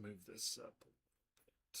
move this up a bit.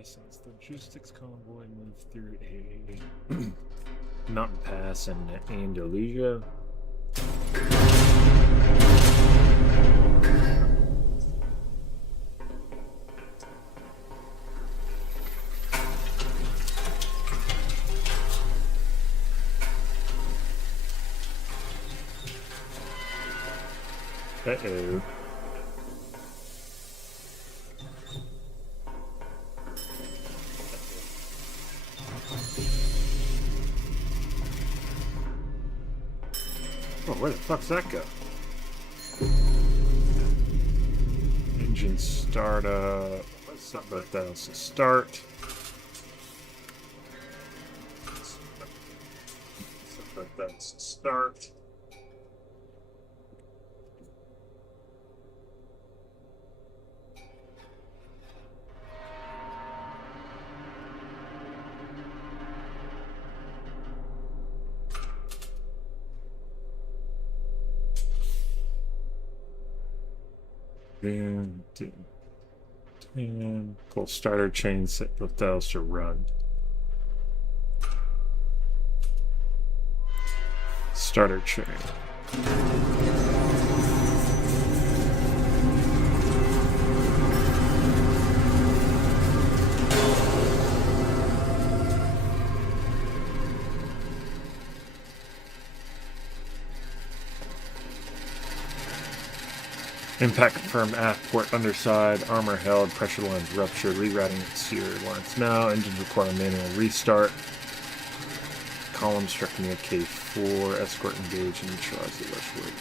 Essence, the Justice convoy moved through a mountain pass in Andalusia. Uh-oh. Oh, where the fuck's that go? Engine start up. Set both dials to start. Set both dials to start. And pull starter chain, set both dials to run. Starter chain. Impact confirmed aft port underside, armor held, pressure lines ruptured, rerouting exterior lines now, engines require manual restart. Column struck near K4, escort engaged and neutralize the rush rate.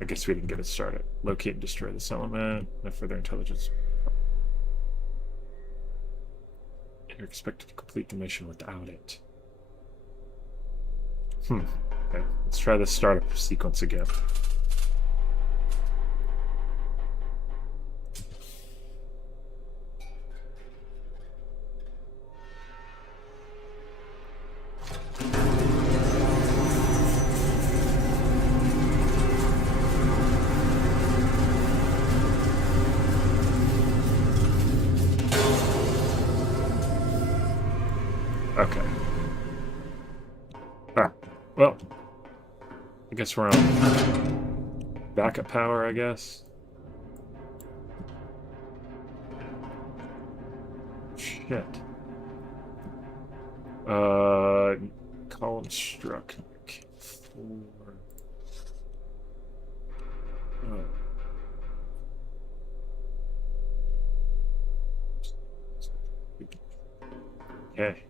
I guess we didn't get it started. Locate and destroy this element. No further intelligence. You're expected to complete the mission without it. Okay, let's try the startup sequence again. Okay. Well, I guess we're on backup power, I guess. Shit. Column struck. K4. Oh. Okay.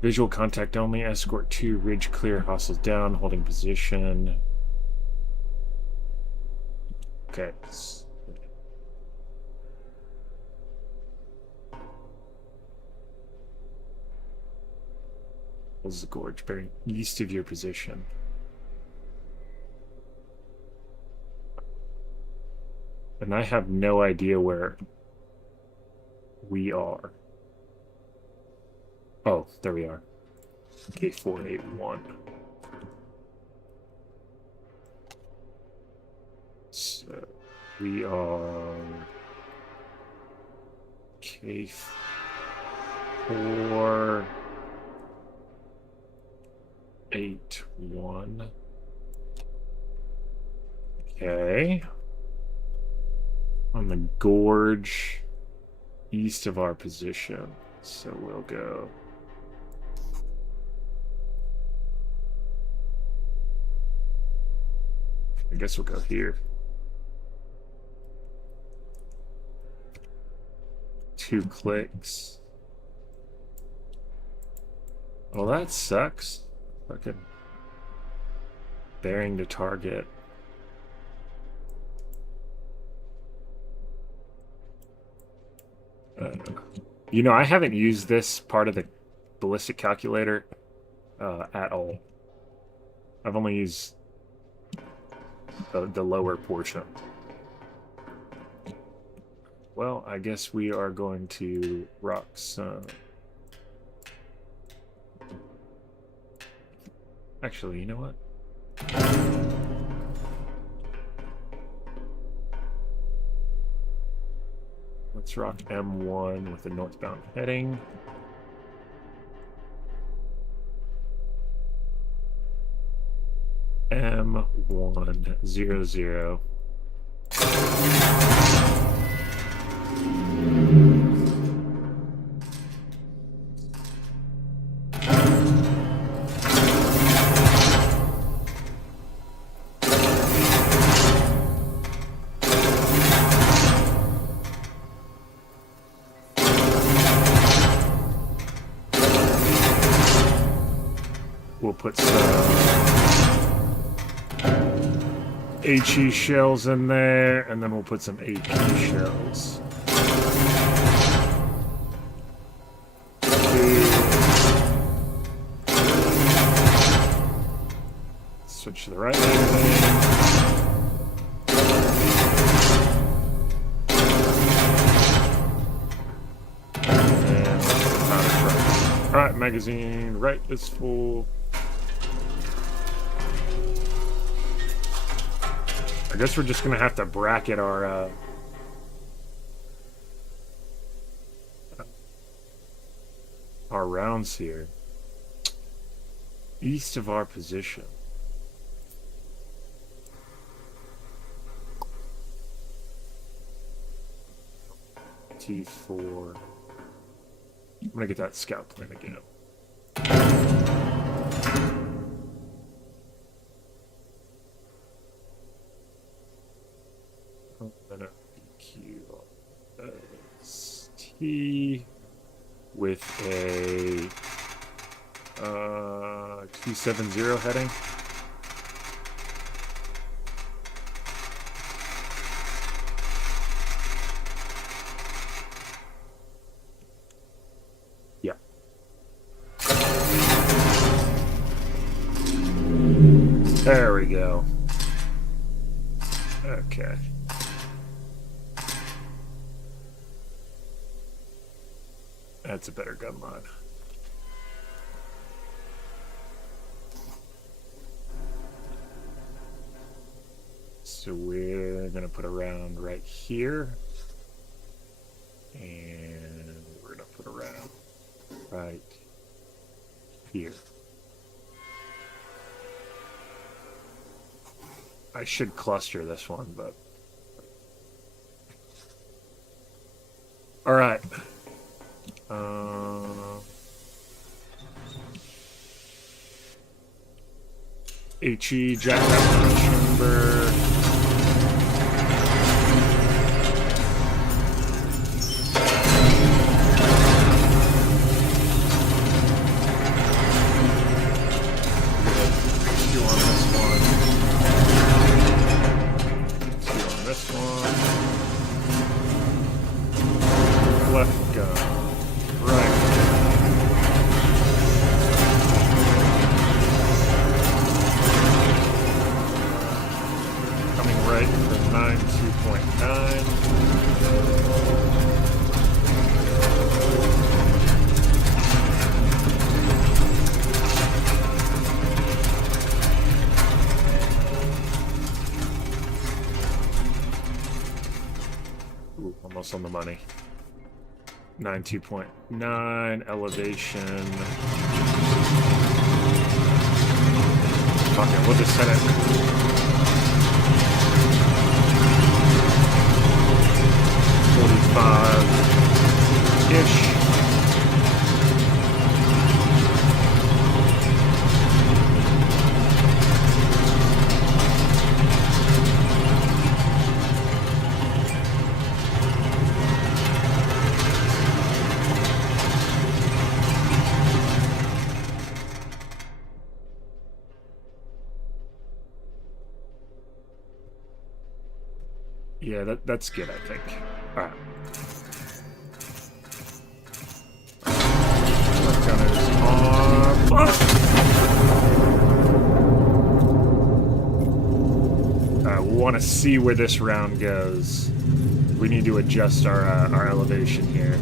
Visual contact only. Escort 2. Ridge clear. Hostiles down. Holding position. Okay. This is the gorge bearing east of your position. And I have no idea where we are. Oh, there we are. K481. So we are K481. Okay. On the gorge east of our position. So we'll go. I guess we'll go here. 2 clicks. Well, that sucks. Fucking bearing to target. You know, I haven't used this part of the ballistic calculator at all. I've only used the lower portion. Well, I guess we are going to rock some. Actually, you know what? Let's rock M1 with a northbound heading. M100. We'll put some HE shells in there, and then we'll put some AP shells. Switch to the right magazine. And alright, magazine right is full. I guess we're just gonna have to bracket our rounds here. East of our position. T4. I'm gonna get that scout plan again. T with a Q70 heading. Yeah. There we go. Okay. That's a better gun line. So we're gonna put a round right here, and we're gonna put a round right here. I should cluster this one, but all right. HE, jackrabbit chamber. Stew on this one. Stew on this one. Left gun. Right. Right for 9.2.9. almost on the money. 92.9 elevation. Fuck it, we'll just set it. $45-ish. Yeah, that's good, I think. All right. Gunners on. All right, we want to see where this round goes. We need to adjust our elevation here.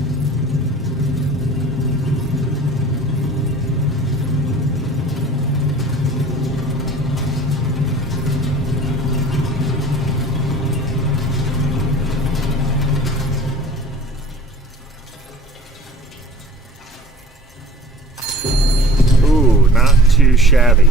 Too shabby.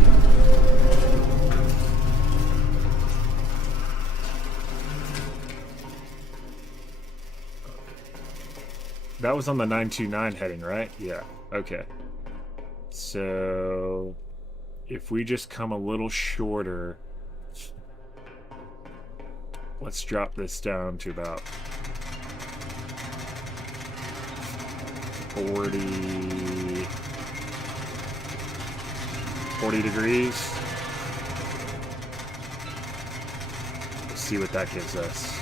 That was on the 929 heading, right? Yeah. Okay. So if we just come a little shorter, let's drop this down to about 40 degrees. Let's see what that gives us.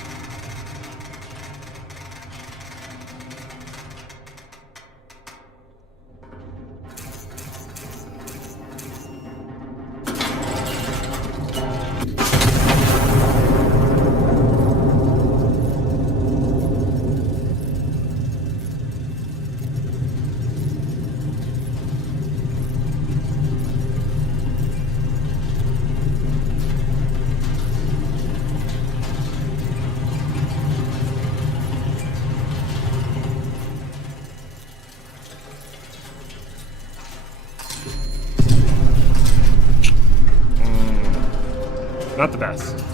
Not the best.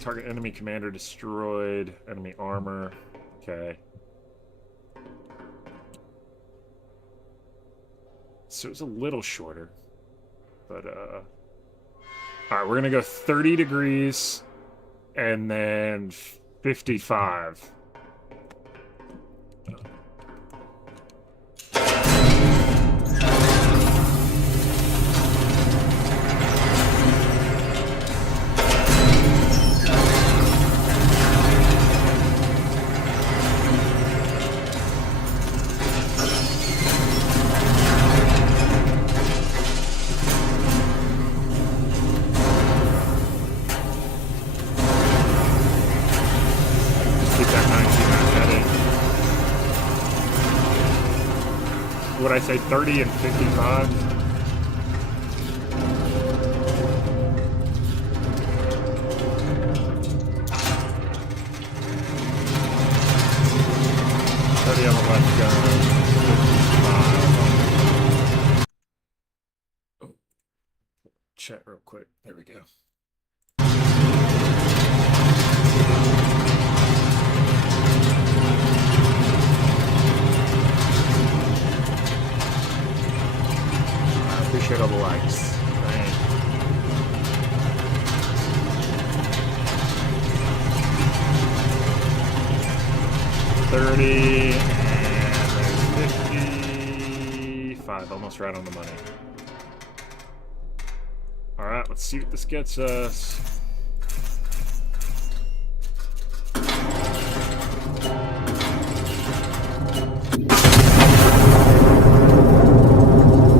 Target enemy commander destroyed. Enemy armor. Okay. So it's a little shorter. But, alright, we're gonna go 30 degrees and then 55. Would I say 30 and 55? On the left gun, 55. Oh. Chat real quick. There we go. I appreciate all the likes. Right. $30 and there's 55, almost right on the money. All right, let's see what this gets us.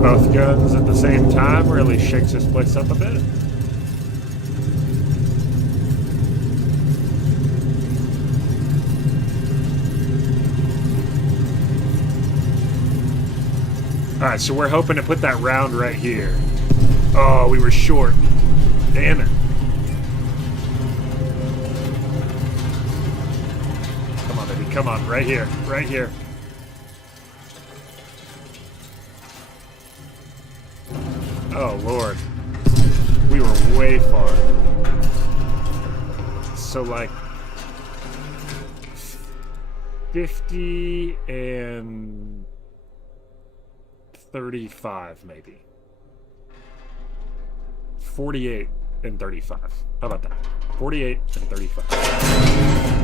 Both guns at the same time really shakes this place up a bit. Alright, so we're hoping to put that round right here. Oh, we were short. Damn it. Come on, right here, right here. Oh, Lord. We were way far. So, like, 50 and 35, maybe. 48 and 35. How about that? 48 and 35.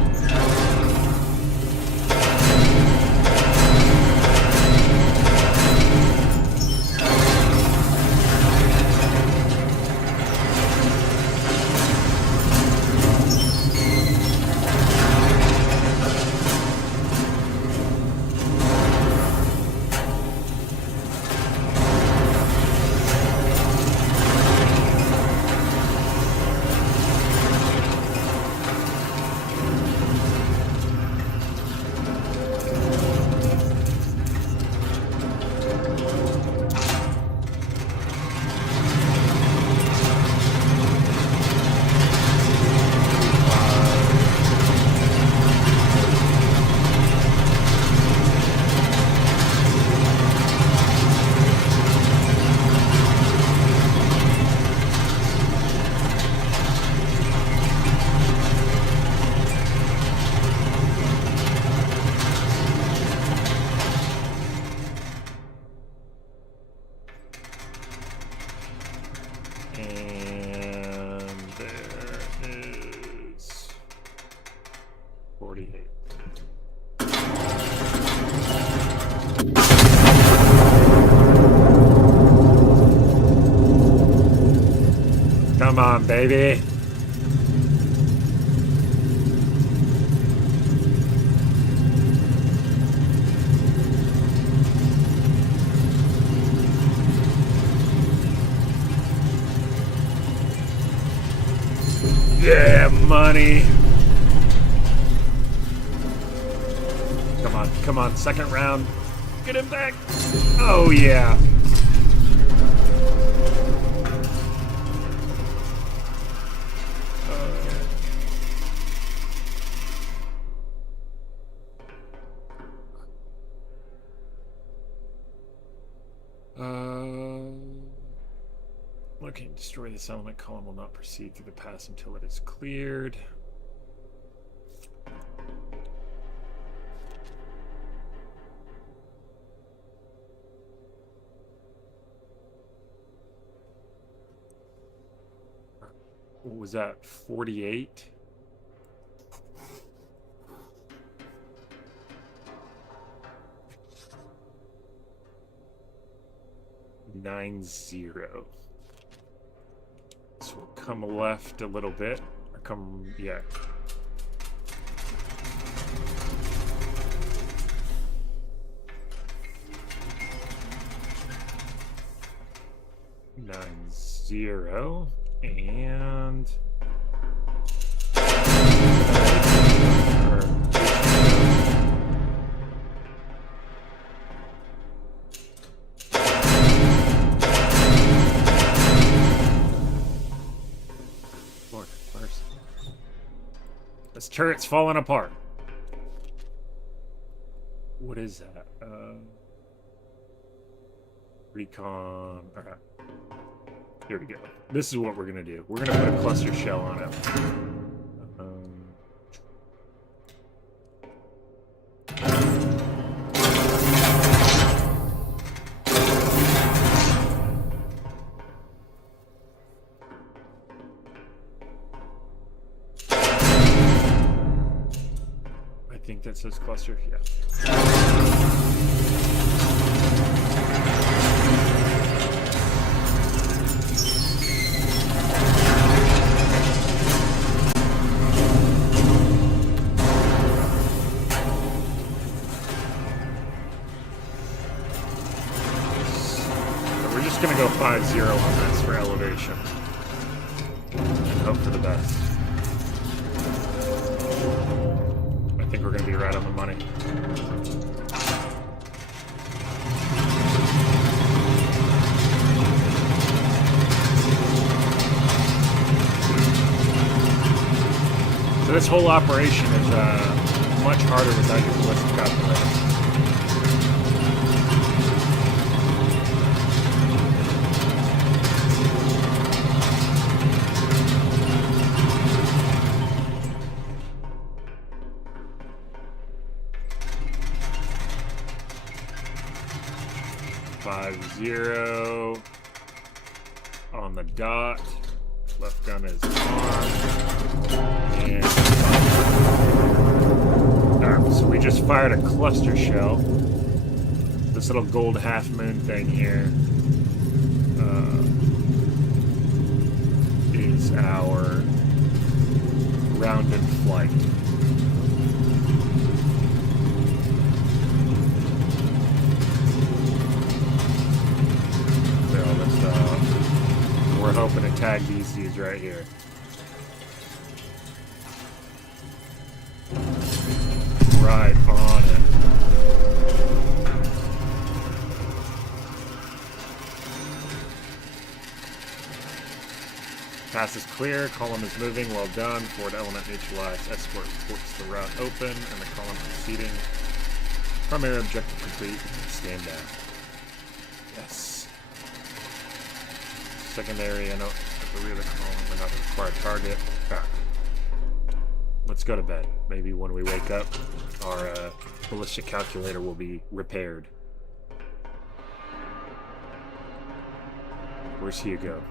Come on, baby. Yeah, money. Come on, second round. Get him back. Oh, yeah. Looking, destroy this element. Column will not proceed through the pass until it is cleared. What was that? 48? Nine zero. So we'll come left a little bit. Or come, yeah. Nine zero and Lord have mercy. This turret's falling apart. What is that? Recon. All right. Here we go. This is what we're going to do. We're going to put a cluster shell on it. I think that says cluster. Yeah. Gonna go 5-0 on this for elevation and hope for the best. I think we're gonna be right on the money. So this whole operation is much harder without your ballistic calculator. Zero on the dot. Left gun is armed. And alright, so we just fired a cluster shell. This little gold half moon thing here is our rounded flight. We're hoping to tag these dudes right here. Right on it. Pass is clear. Column is moving. Well done. Forward element neutralized. Escort reports the route open and the column proceeding. Primary objective complete. Stand down. Yes. Secondary, I know at the rear of the column, we're not going to require target. Ah. Let's go to bed. Maybe when we wake up, our ballistic calculator will be repaired. Where's Hugo?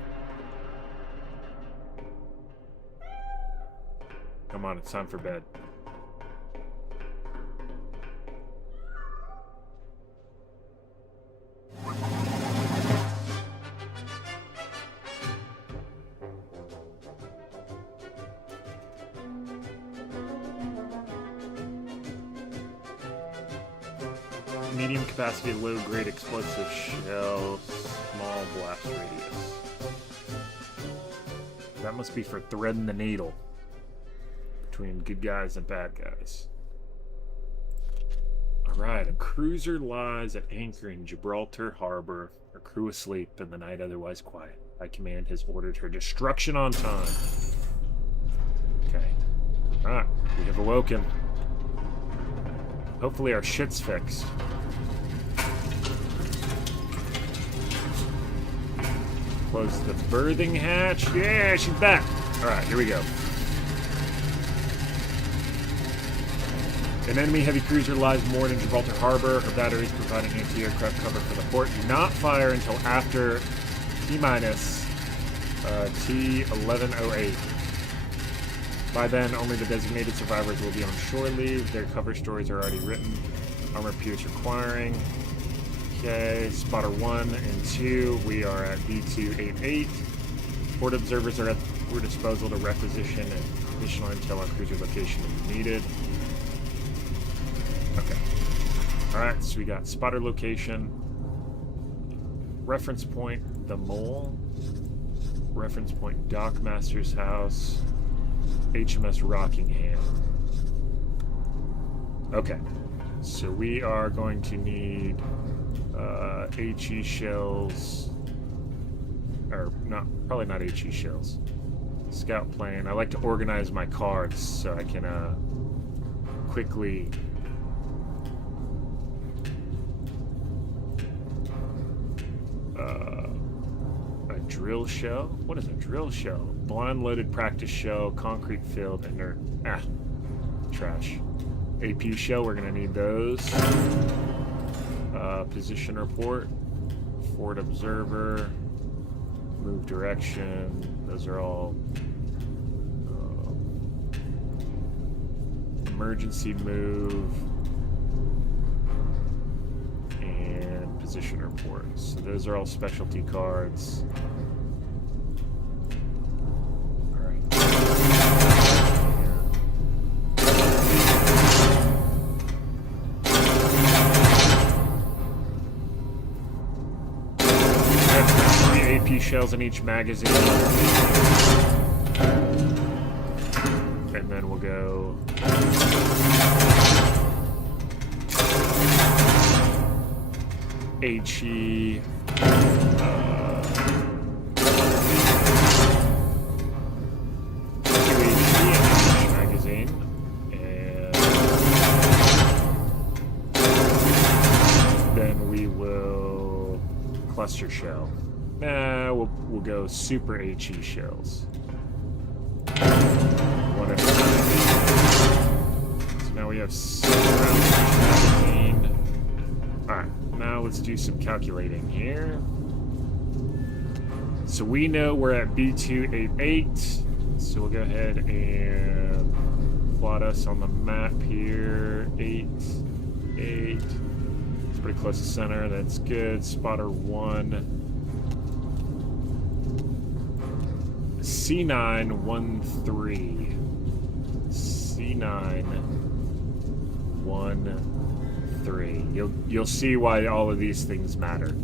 Come on, it's time for bed. Medium capacity, low grade explosive shell, small blast radius. That must be for threading the needle between good guys and bad guys. Alright, a cruiser lies at anchor in Gibraltar Harbor, her crew asleep and the night otherwise quiet. High Command has ordered her destruction on time. Okay. Alright, we have awoken. Hopefully our shit's fixed. Close the berthing hatch. Yeah, she's back. Alright, here we go. An enemy heavy cruiser lies moored in Gibraltar Harbor. Her batteries providing anti-aircraft cover for the port. Do not fire until after T-minus T1108. By then, only the designated survivors will be on shore leave. Their cover stories are already written. Armor pierce requiring. Okay, spotter 1 and 2. We are at B288. Port observers are at your disposal to requisition and additional intel on cruiser location if needed. Okay. Alright, so we got spotter location. Reference point, the mole. Reference point, Dockmaster's house. HMS Rockingham. Okay. So we are going to need HE shells. Or not, probably not HE shells. Scout plane. I like to organize my cards so I can quickly a drill shell? What is a drill shell? Blind loaded practice shell, concrete field, inert. Trash. AP shell, we're gonna need those. Position report. Forward observer. Move direction. Those are all emergency move. And position report. So those are all specialty cards. Shells in each magazine. And then we'll go HE magazine and monster shell. Nah, we'll go super HE shells. One at a time. So now we have 6 rounds of magazine. Alright, now let's do some calculating here. So we know we're at B288. So we'll go ahead and plot us on the map here. 8, 8. It's pretty close to center. That's good. Spotter 1. C913. C913. You'll see why all of these things matter.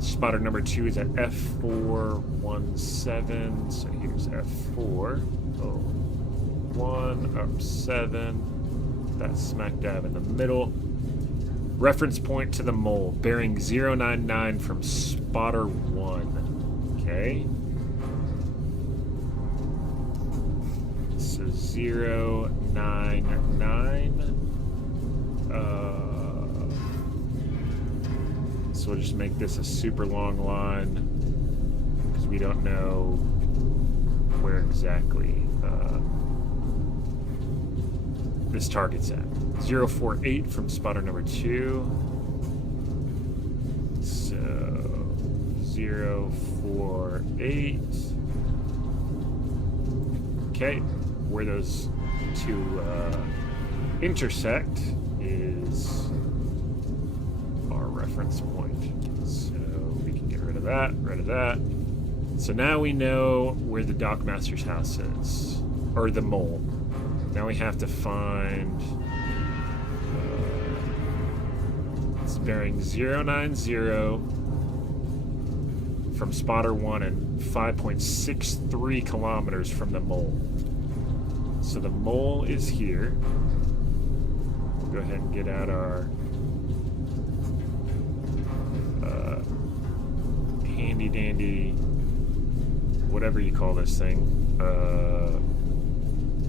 Spotter number 2 is at F417. So here's F4. Oh, 1 up 7. That's smack dab in the middle. Reference point to the mole, bearing 099 from spotter 1. Okay. So 099. So we'll just make this a super long line because we don't know where exactly this target's at. 048 from spotter number 2. So 048. Okay, where those two intersect is our reference point. So we can get rid of that. So now we know where the Dockmaster's house is, or the mole. Now we have to find, it's bearing 090 from spotter 1 and 5.63 kilometers from the mole. So the mole is here. We'll go ahead and get out our handy dandy, whatever you call this thing,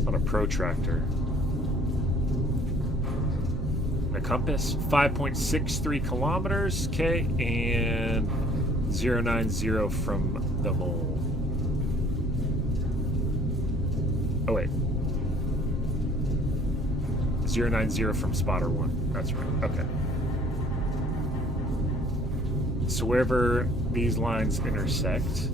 on a protractor. The compass, 5.63 kilometers, okay, and 090 from the mole. Oh wait, 090 from spotter 1. That's right. Okay. So wherever these lines intersect,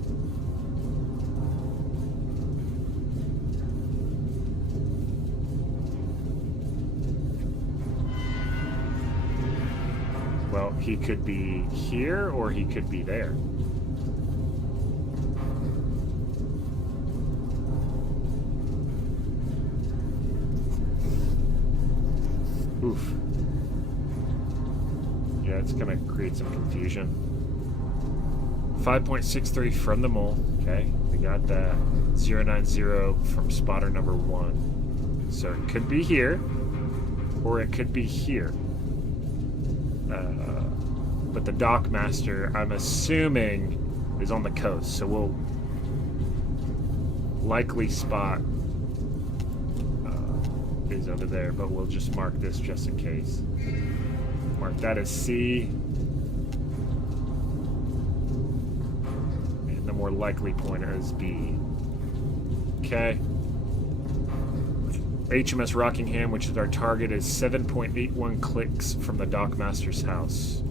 well, he could be here or he could be there. Oof. Yeah, it's gonna create some confusion. 5.63 from the mole. Okay, we got that. 090 from spotter number 1. So it could be here, or it could be here. But the Dockmaster, I'm assuming, is on the coast, so we'll likely spot is over there, but we'll just mark this just in case. Mark that as C. And the more likely point as B. Okay. HMS Rockingham, which is our target, is 7.81 clicks from the Dockmaster's house.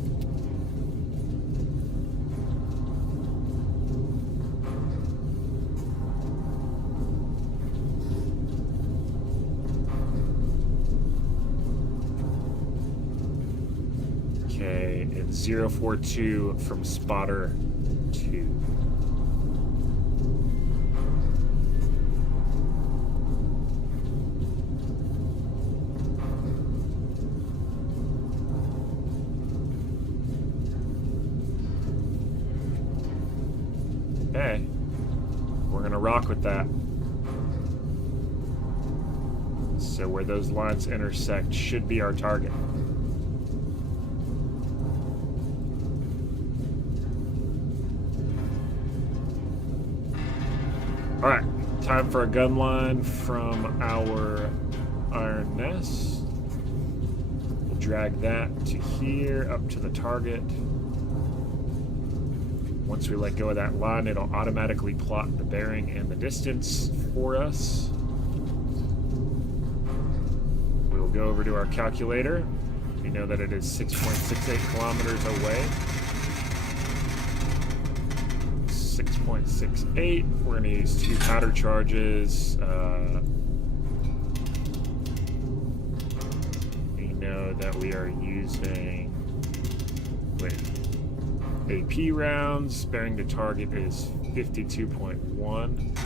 Okay, and 042 from spotter 2. Okay, we're gonna rock with that. So where those lines intersect should be our target. Alright, time for a gun line from our iron nest. We'll drag that to here, up to the target. Once we let go of that line, it'll automatically plot the bearing and the distance for us. We'll go over to our calculator. We know that it is 6.68 kilometers away. 6.68. We're going to use 2 powder charges. We know that we are using AP rounds. Bearing to target is 52.1.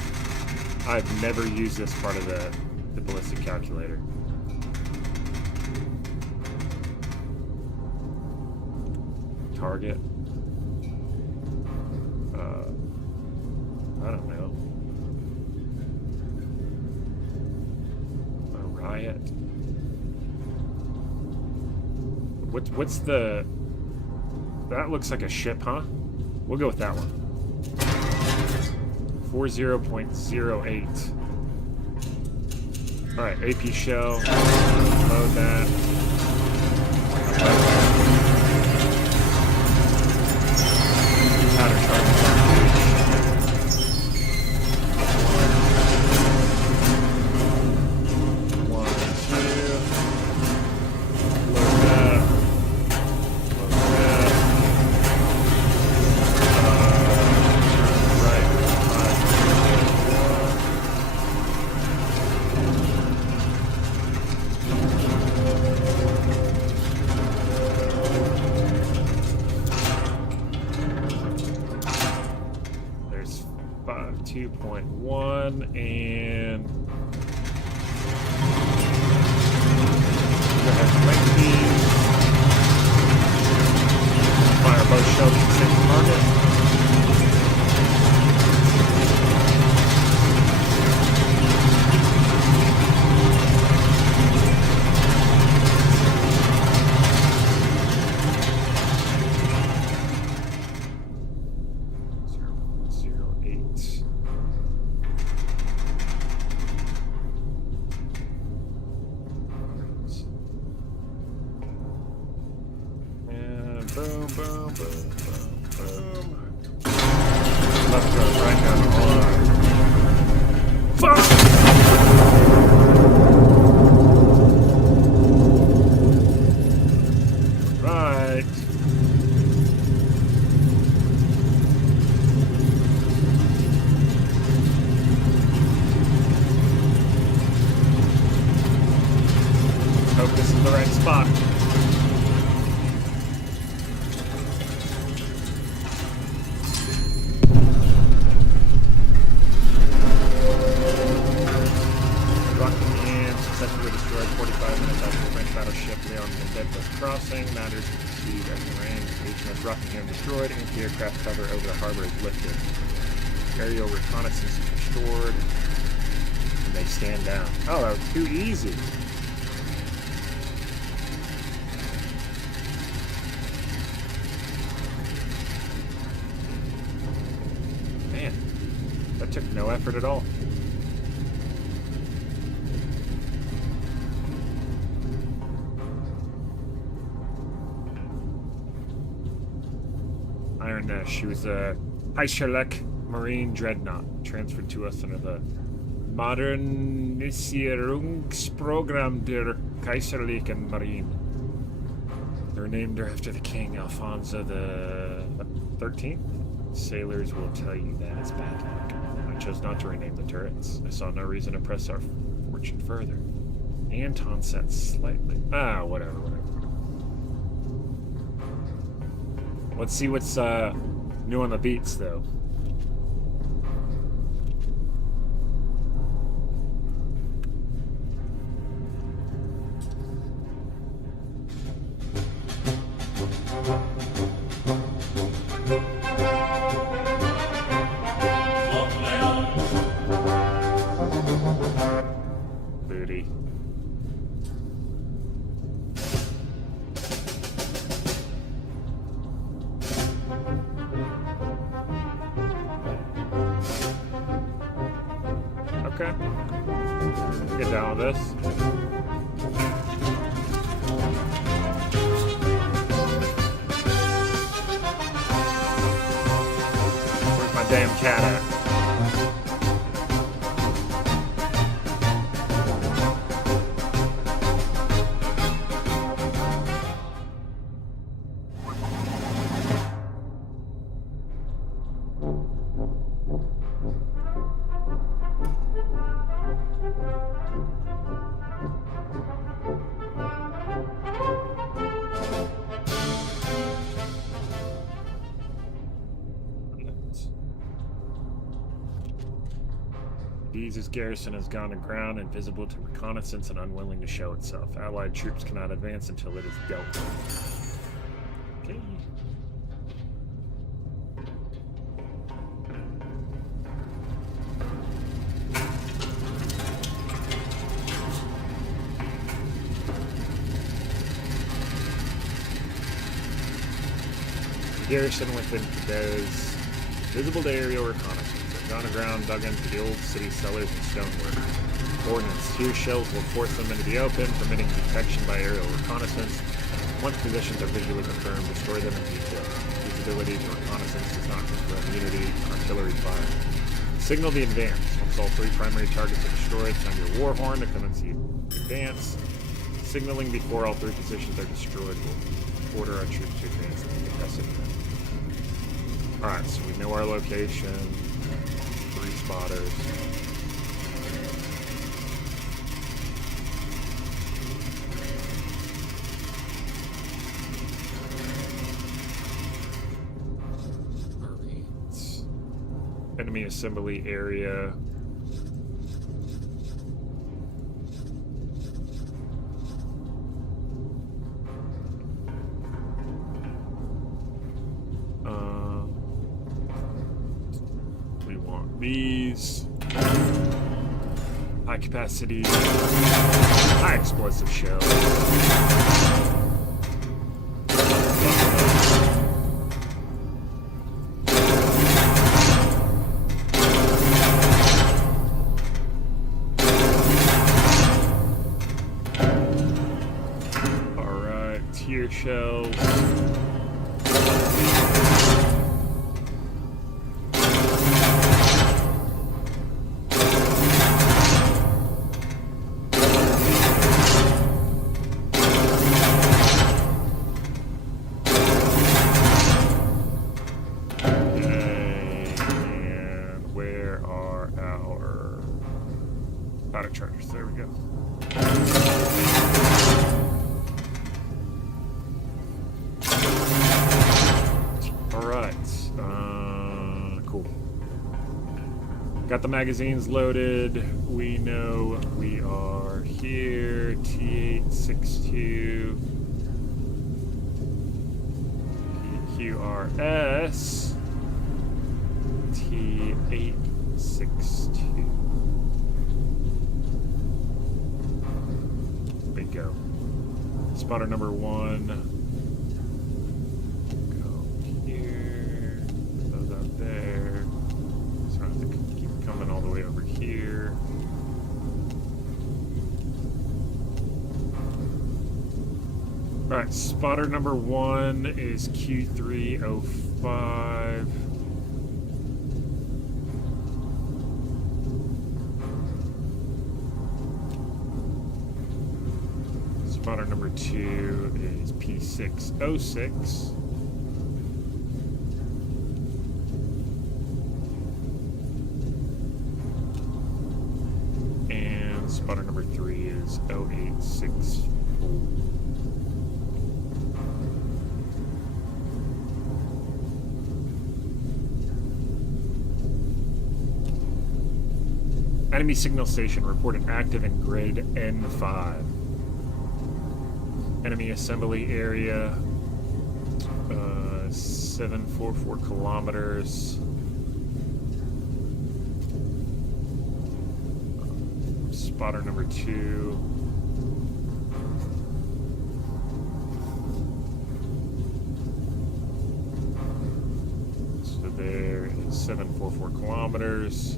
I've never used this part of the ballistic calculator. Target. I don't know. A riot. What's the... That looks like a ship, huh? We'll go with that one. 40.08. Alright, AP shell. Load that. Powder charge. There's 2.1 and fire both shells at the same target. Boom, boom, boom, boom, boom. Left goes right down the line. Fuck! Right. Hope this is the right spot. Crossing matters to proceed as the range. HMS Rockingham destroyed. Anti-aircraft cover over the harbor is lifted. Aerial reconnaissance is restored. And they stand down. Oh, that was too easy. Man, that took no effort at all. She was a Eichelek Marine Dreadnought, transferred to us under the Modernisierungsprogramm der Kaiserlichen Marine. They were named after the King Alfonso the 13th. Sailors will tell you that it's bad luck. I chose not to rename the turrets. I saw no reason to press our fortune further. Anton set slightly. Whatever. Let's see what's new on the beats, though. Booty. Okay. Get down with this. goddamn cat at? Dee's garrison has gone aground, invisible to reconnaissance and unwilling to show itself. Allied troops cannot advance until it is dealt with. Okay. Garrison within Quebec, visible to aerial reconnaissance. On the ground, dug into the old city cellars and stonework. Ordnance. Tier shells will force them into the open, permitting detection by aerial reconnaissance. Once positions are visually confirmed, destroy them in detail. Visibility to reconnaissance does not confer immunity to artillery fire. Signal the advance. Once all 3 primary targets are destroyed, sound your war horn to commence the advance. Signaling before all 3 positions are destroyed will order our troops to advance and be aggressive. Alright, so we know our location. 3 spotters. Alright. Enemy assembly area. These high capacity, high explosive shells. All right, tier shells. Chargers. There we go. All right. Cool. Got the magazines loaded. We know we are here. T862. PQRS. T862. Go. Spotter number 1. Go here. Those out there. So I have to keep coming all the way over here. Alright, spotter number 1 is Q305. Spotter number 2 is P606. And spotter number 3 is 0864. Enemy signal station reported active in grid N5. Enemy assembly area, 744 kilometers. Spotter number 2. So there is 744 kilometers.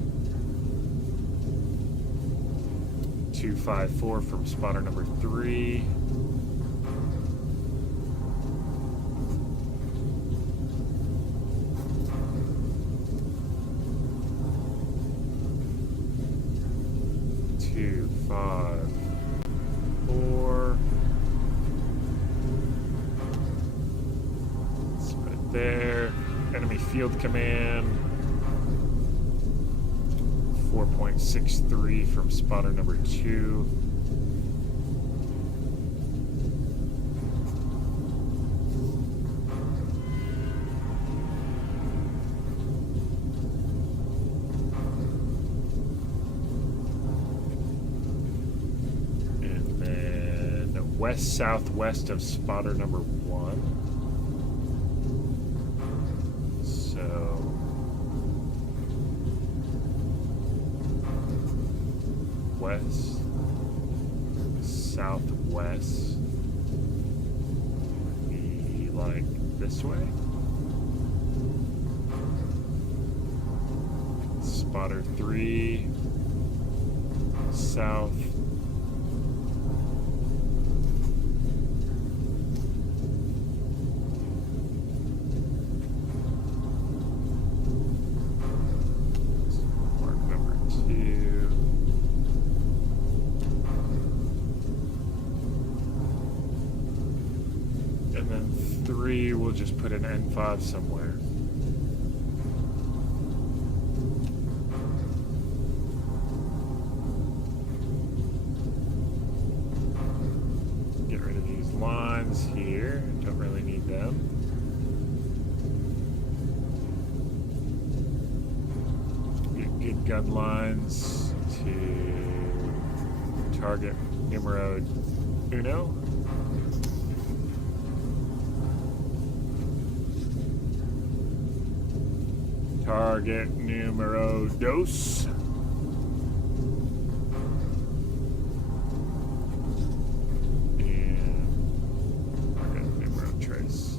254 from spotter number 3. 2, 5, 4. Let's put it there. Enemy field command. 4.63 from spotter number 2. And then west-southwest of spotter number 1. So west, southwest, be like this way. Spotter 3, south. Mark number 2. And then 3, we'll just put an N5 somewhere. Get rid of these lines here. Don't really need them. Get good gun lines to target numero uno. Target numero dos. And target numero tres.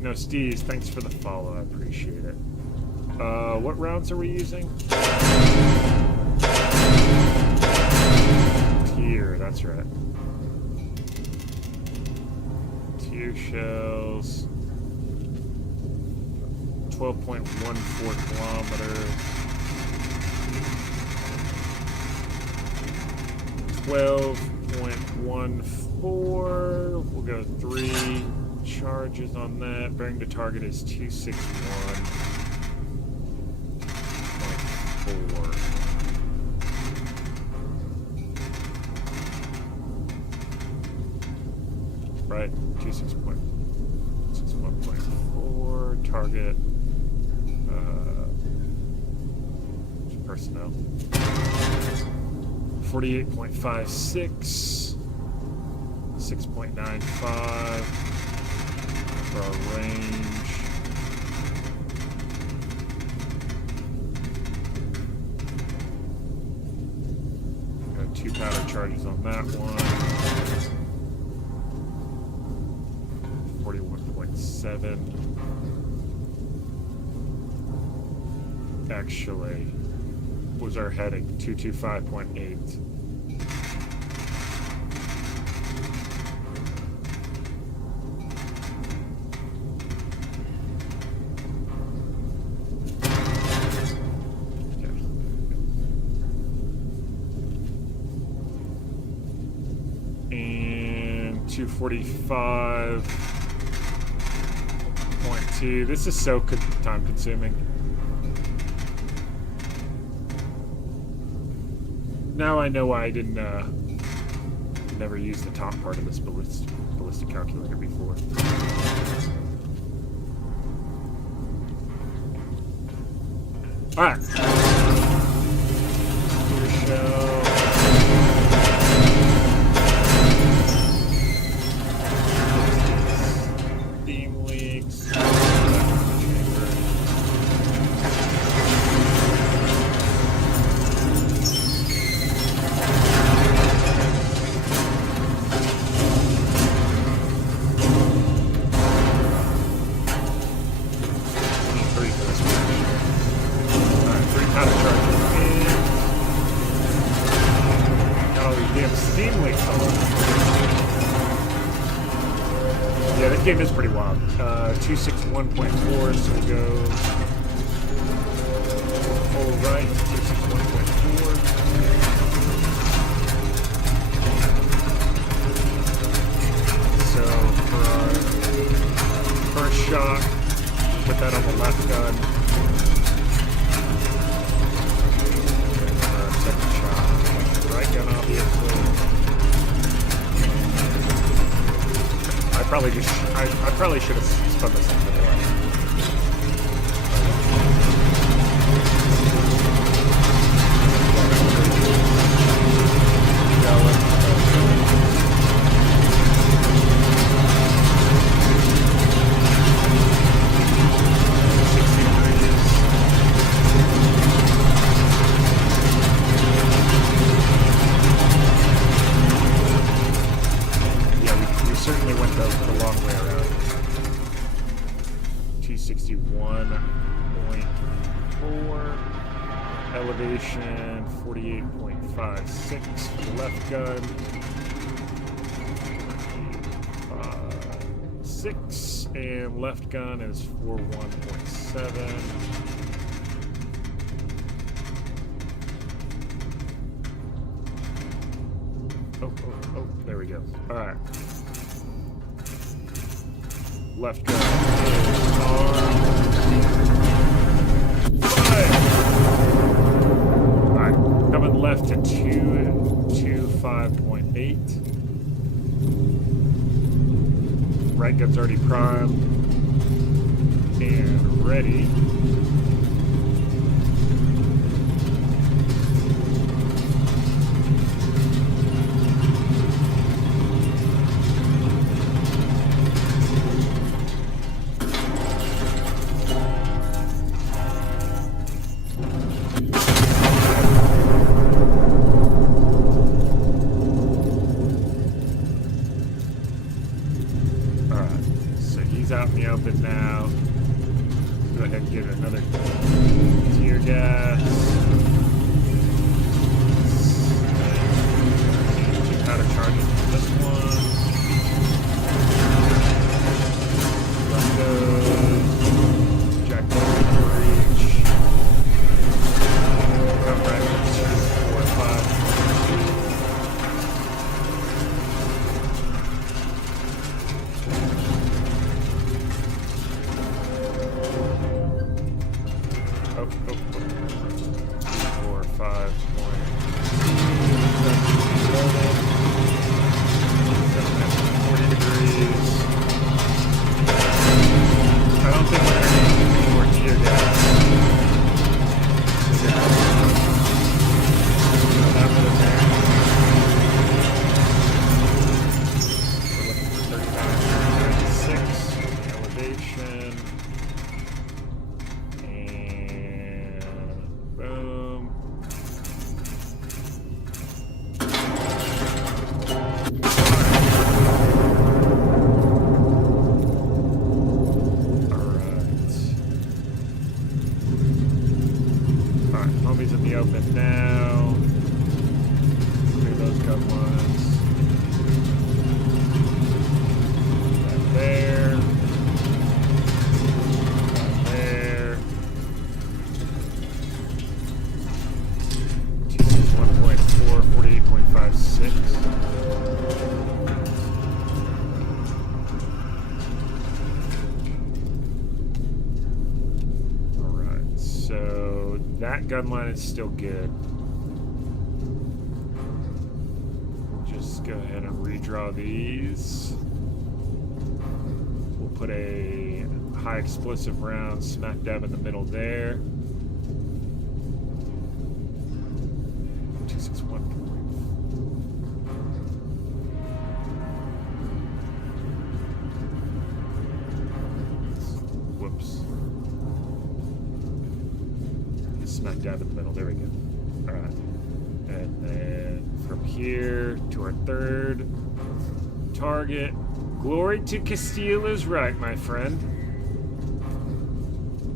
No, Steez, thanks for the follow. I appreciate it. What rounds are we using? Tier, that's right. 2 shells. 12.14 kilometers. 12.14. We'll go 3 charges on that. Bearing to target is 261.4. Right, 261.4. Target personnel. 48.56. 6.95. For our range. Got 2 powder charges on that one. 41.7. Actually, was our heading 225.8. And 245.2. This is so time consuming. Now I know why I didn't never use the top part of this ballistic calculator before. Alright. Here shell. Beam leaks. Yeah, this game is pretty wild. 261.4, so we'll go full right, 261.4. So for our first shot, put that on the left gun. And for our second shot, right gun obviously. I probably should have spun this into the left. Certainly went the long way around. 261.4. Elevation 48.56 for the left gun. 6 and left gun is 41.7. Oh, there we go. All right. Left gun is armed. Fire! Alright, coming left to 225.8. Right gun's already primed and ready. Out in the open now. Go ahead and give it another tear gas. Powder charges for this one. Left goes. Jack goes to reach. Come right up to 4 and 5. Oh. 4, 5 point. 40 degrees. I don't think we're going to need any more tear gas. That would have been. We're looking for 39, 96 elevation. Boom. Alright, homies in the open now. Clear those gun lines. Right there. Right there. 1.4, 48.56. Alright, so that gun line is still good. We'll just go ahead and redraw these. We'll put a high explosive round smack dab in the middle there. 261. Whoops. Smack dab in the middle. There we go. All right. And then from here to our third target. Glory to Castile is right, my friend.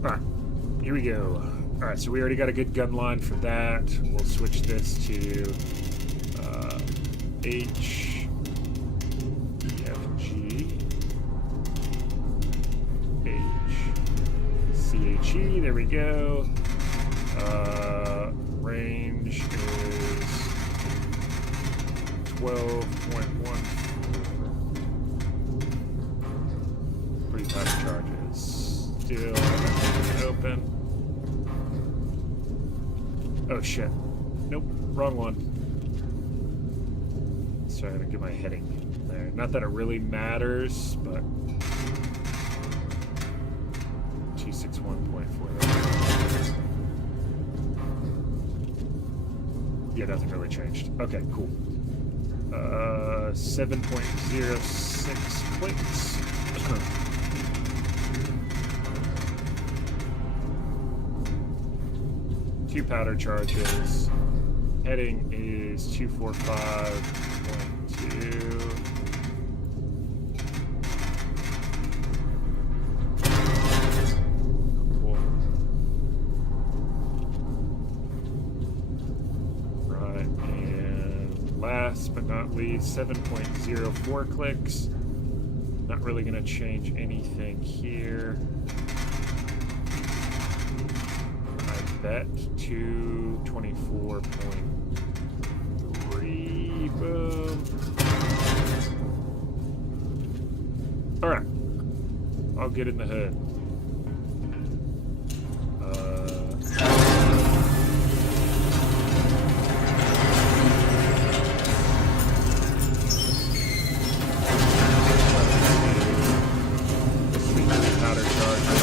All right. Here we go. All right, so we already got a good gun line for that. We'll switch this to H, E, F, G. HE, there we go. Range is 12.14. 3 powder charges. Still open. Oh shit. Nope, wrong one. Sorry, I'm gonna get my heading there. Not that it really matters, but 261.4. Yeah, nothing really changed. Okay, cool. 7.06 clicks. 2 powder charges. Heading is 245.2. Cool. Right, and last but not least, 7.04 clicks. Not really going to change anything here. Bet 224.3. Boom. Alright. I'll get in the hood. Powder charges.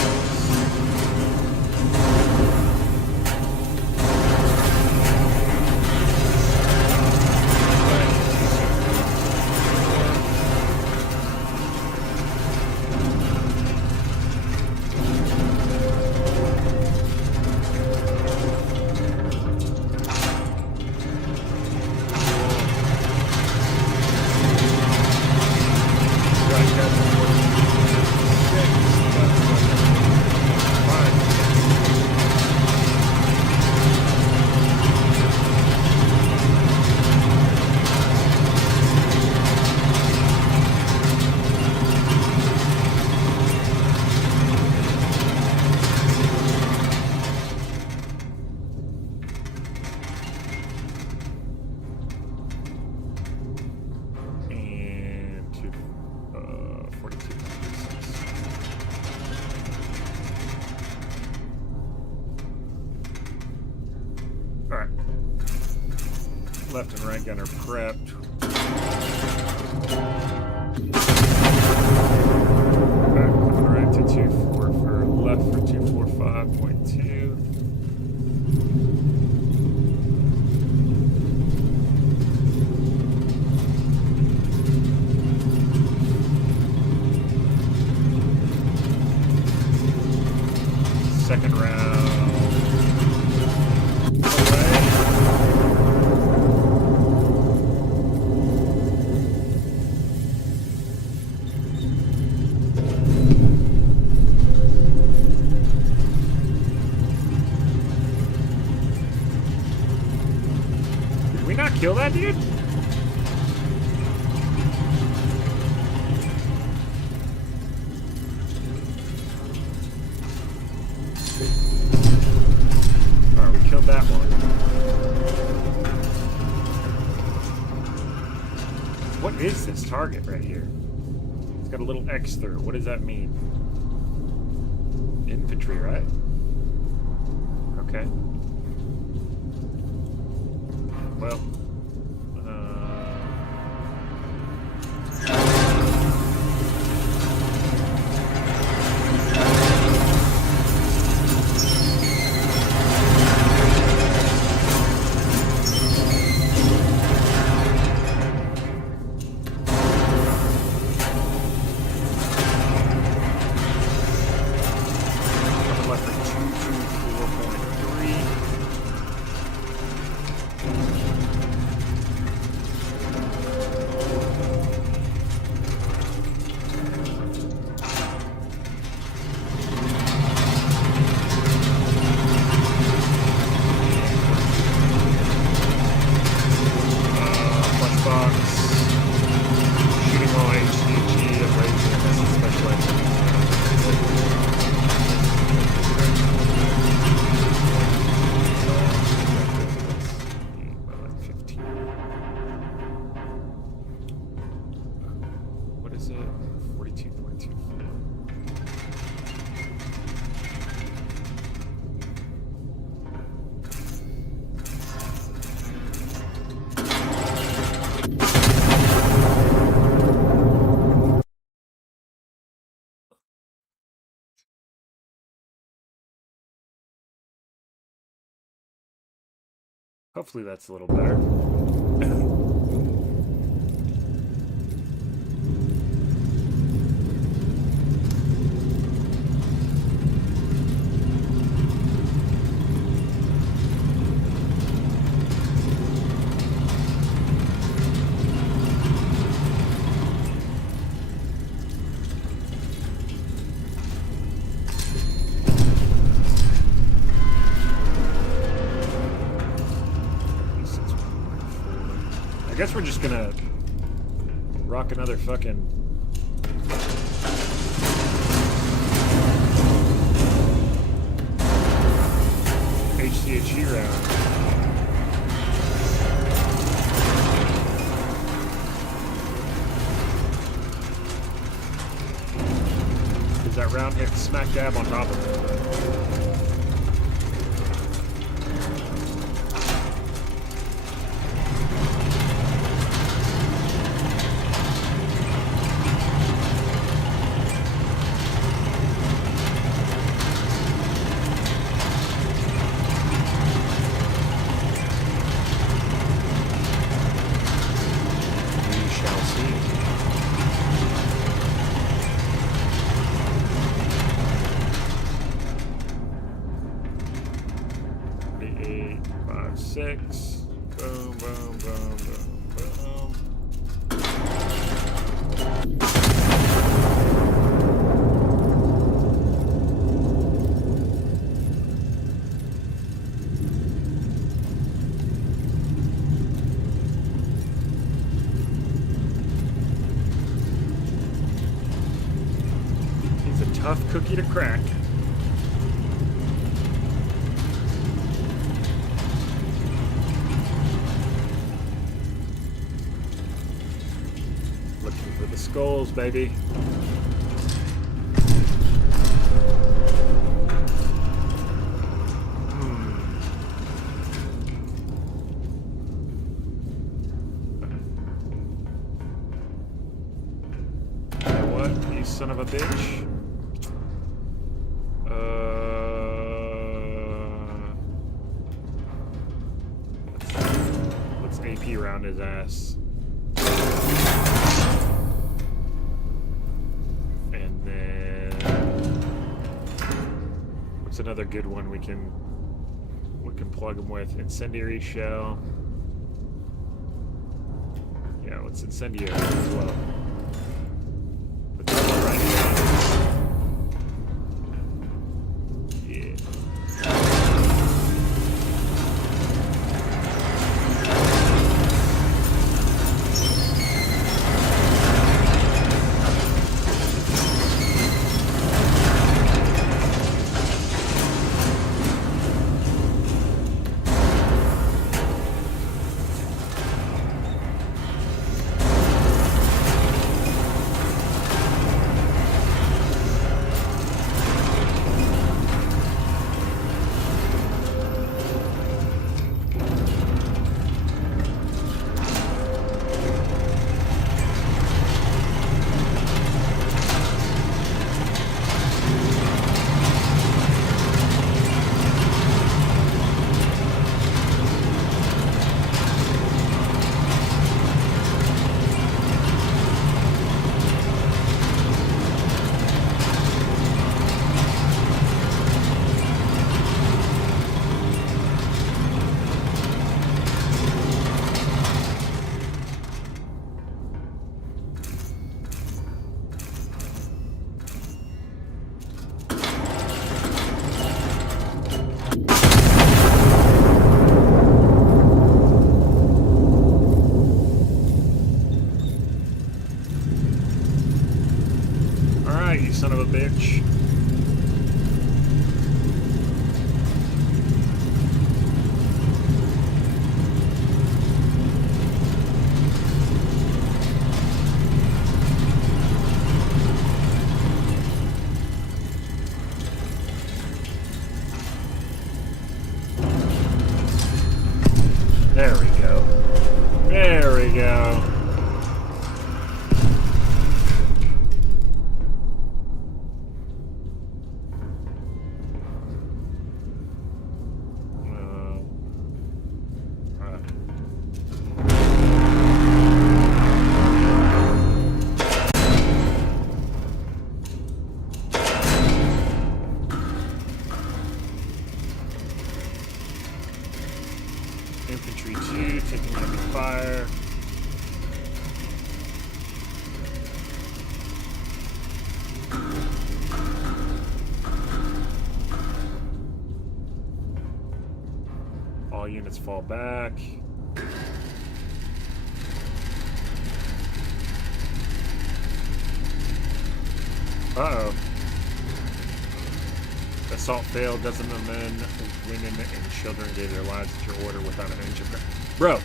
Alright. Left and right gunner prepped. Alright, to 24 for left for 245.2. Second round. Kill that dude? Alright, we killed that one. What is this target right here? It's got a little X through it. What does that mean? Infantry, right? Okay. Well. is it? 42.24. Hopefully that's a little better. I guess we're just gonna rock another fucking HCHE round. Because that round hit smack dab on top of it. Six. Boom, boom, boom, boom, boom. He's a tough cookie to crack. Skulls, baby. What? You son of a bitch. Let's AP round his ass. Another good one we can plug them with. Incendiary shell. Yeah, let's incendiary as well. Let's write it down. Yeah. You son of a bitch. units fall back. Uh-oh. Assault failed. Dozens of men, women, and children gave their lives at your order without an inch of ground. Bro!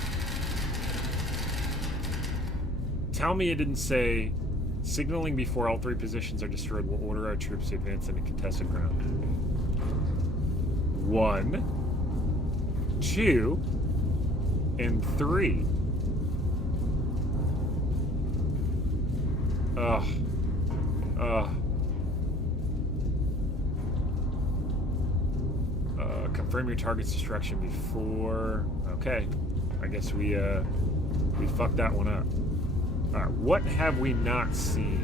Tell me it didn't say, signaling before all 3 positions are destroyed will order our troops to advance into contested ground. 1, 2, and 3. Ugh. Confirm your target's destruction before... Okay. I guess we fucked that one up. Alright, what have we not seen?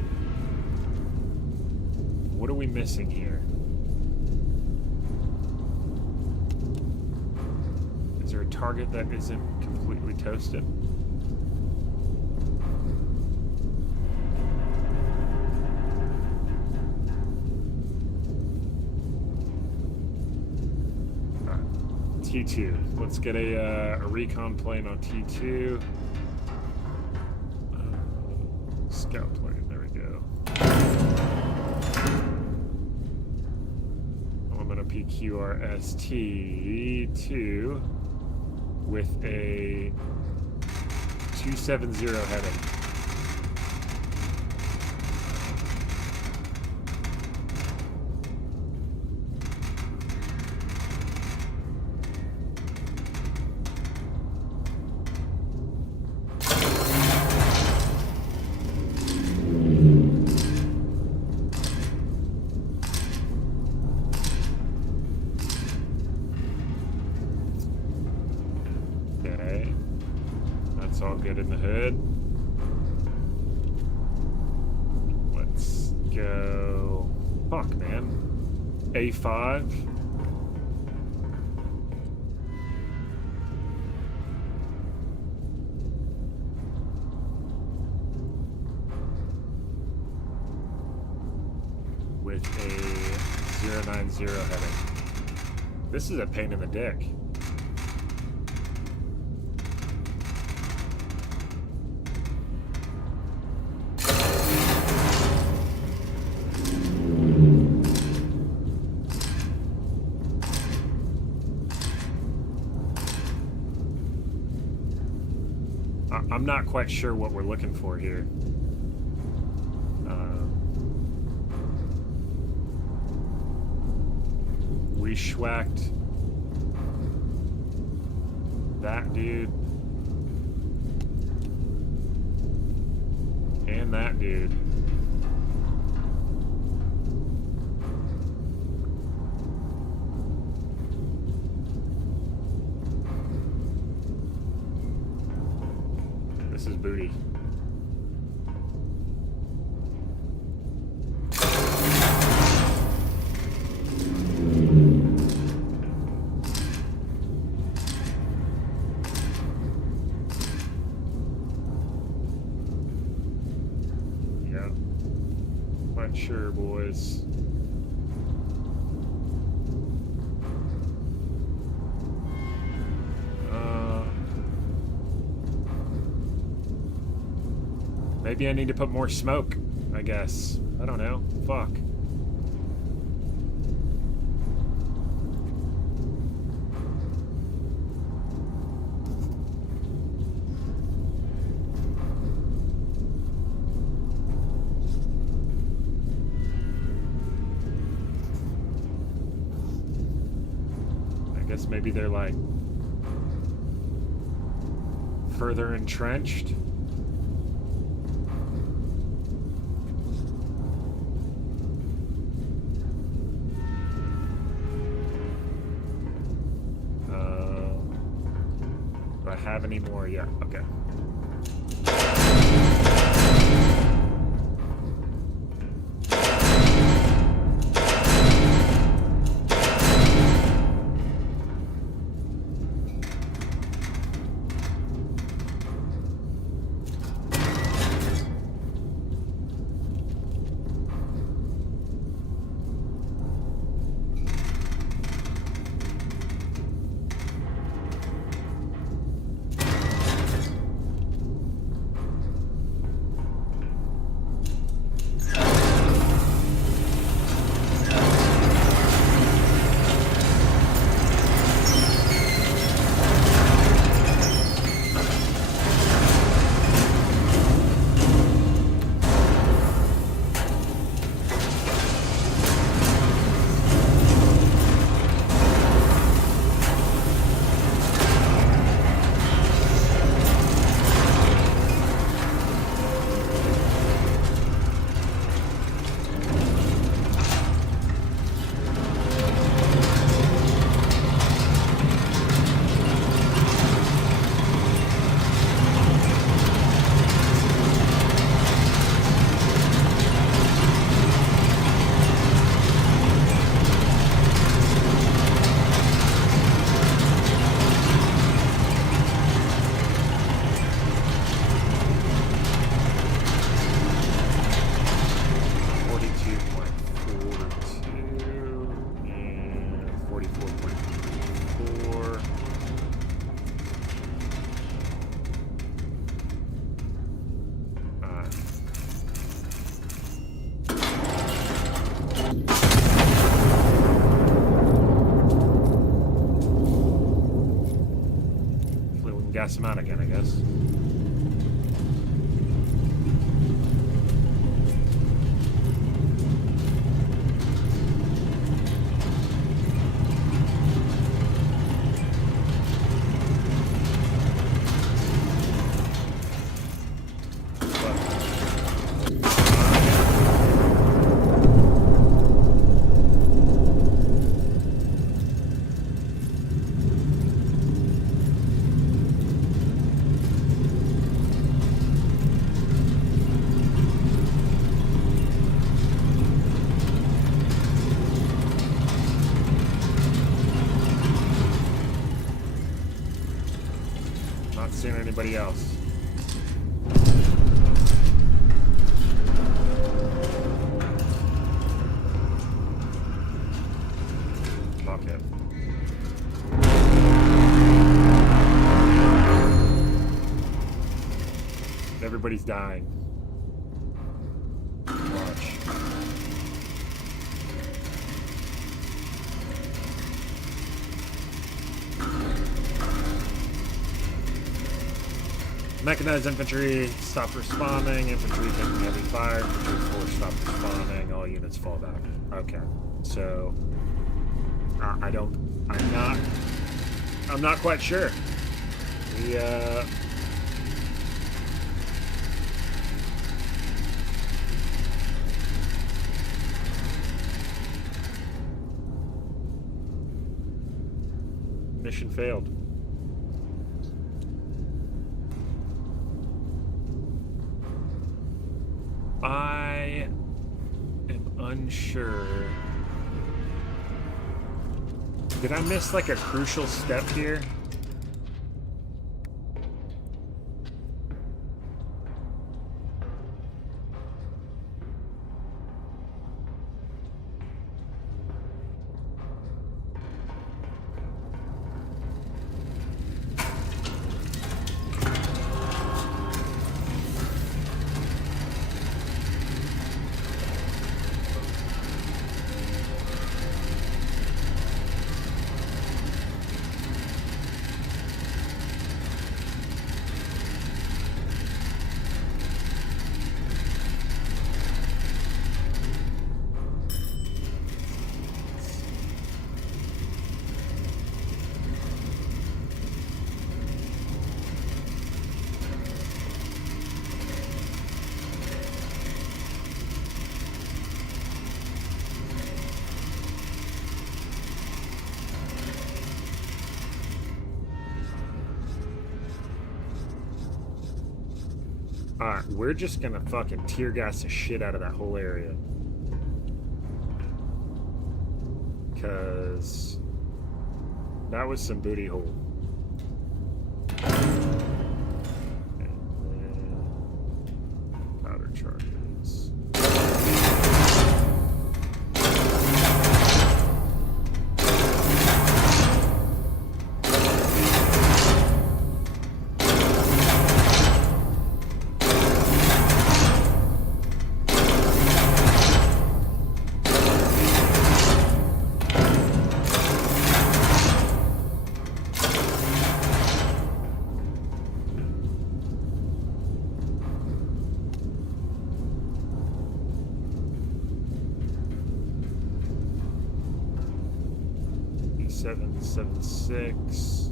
What are we missing here? Is there a target that isn't completely toasted? T2. Let's get a recon plane on T2. Scout plane. There we go. I'm going to PQRST2 with a 270 heading. That's all good in the hood. Let's go. Fuck, man. A5. With a 090 heading. This is a pain in the dick. I'm not quite sure what we're looking for here. We schwacked that dude and that dude. This is booty. Yeah. Quite sure, boys. Maybe I need to put more smoke, I guess. I don't know. Fuck. I guess maybe they're like further entrenched. Do I have any more? Yeah, okay. gas them out again, I guess. Not seeing anybody else. Okay. Everybody's dying. Watch. Mechanized infantry stop responding. Infantry taking heavy fire. Infantry force stop responding. All units fall back. Okay, so I'm not quite sure. Mission failed. I am unsure. Did I miss like a crucial step here? Alright, we're just gonna fucking tear gas the shit out of that whole area. Because that was some booty hole. And then powder charges. E776.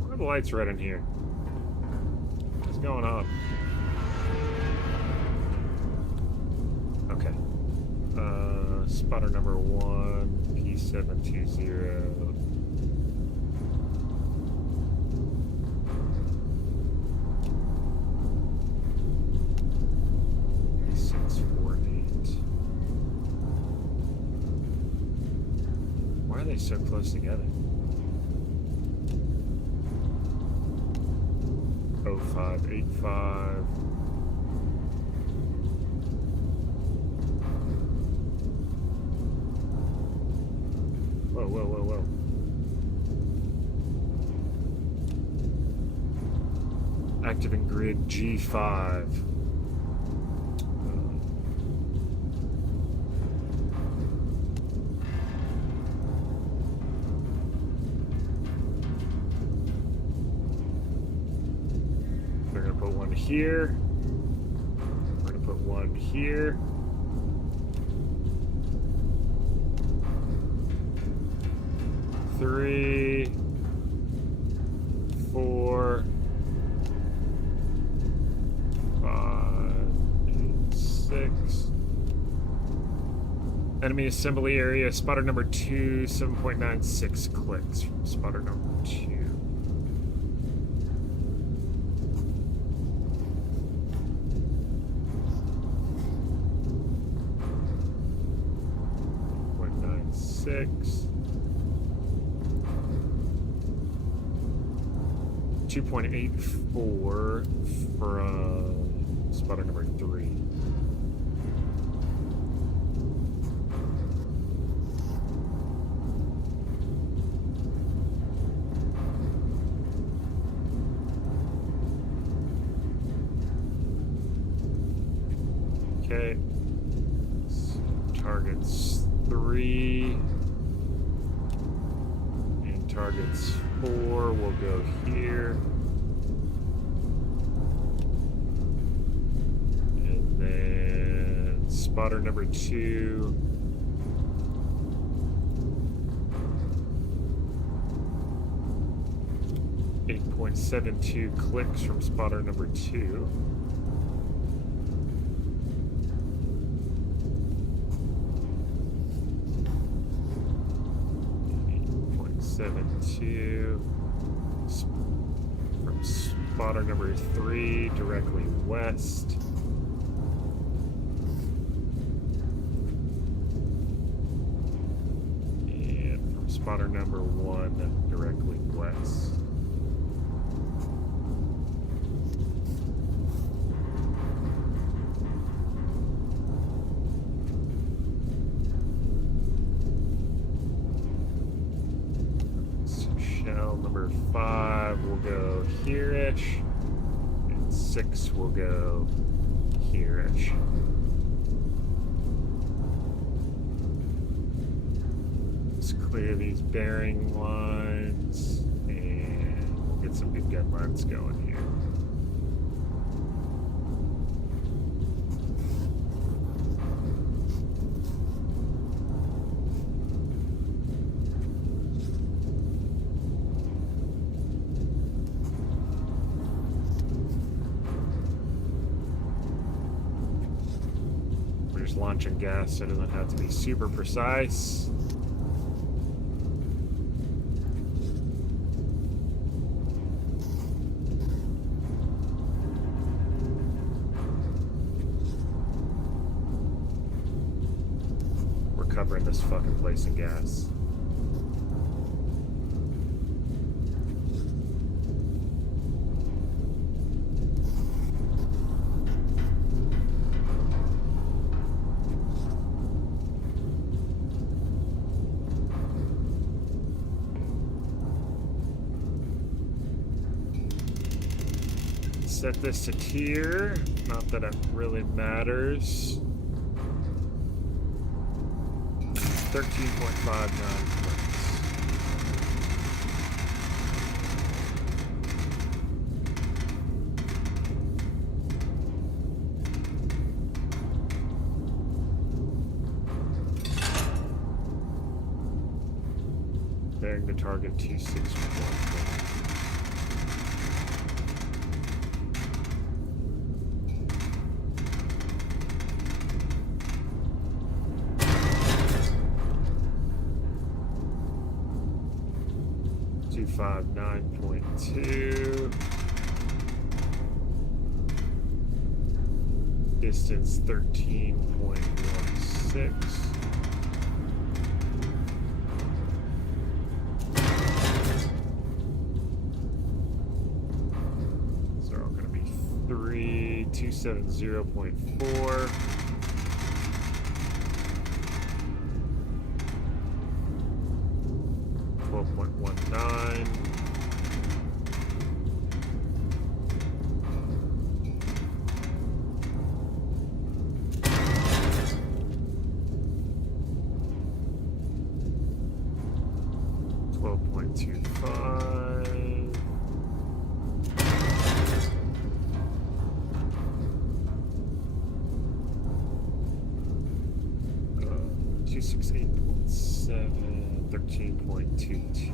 Why are the lights red in here? What's going on? Okay. Spotter number 1, P720. P648. Why are they so close together? 0585. Whoa, whoa, whoa, whoa. active in grid G5. They're going to put one here. We're going to put one here. Three, 4, 5, 6. Enemy assembly area, spotter number 2, 7.96 clicks from spotter number 2. Six. 2.84 from spotter number 3. Okay. So targets 3. Targets 4 will go here. And then spotter number 2. .72 clicks from spotter number 2. From spotter number 3 directly west. And from spotter number 1 directly west. Number 5 will go here-ish, and 6 will go here-ish. Let's clear these bearing lines, and we'll get some good gun lines going here. Launching gas, so it doesn't have to be super precise. We're covering this fucking place in gas. Set this to tier, not that it really matters. 13.59 clicks. Bearing the target 261. 259.2. Distance 13.16. So we're all going to be 3270.4. 12.19. 268.7, 13.22.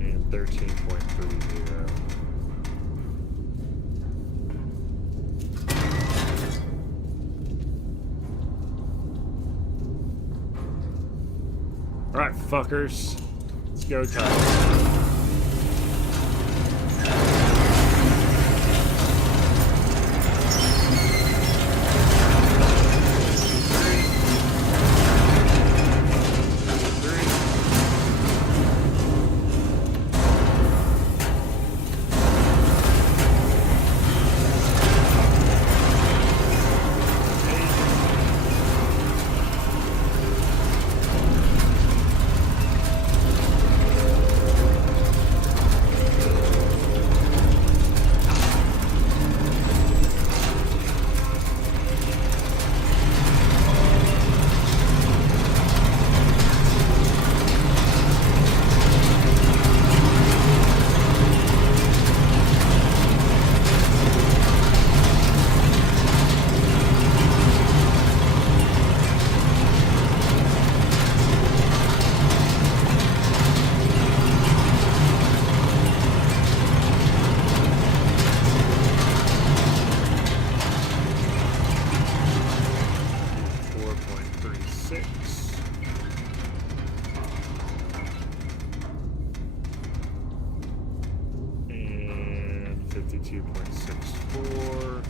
And 13.30. Alright, fuckers. Let's go time. And 52.64.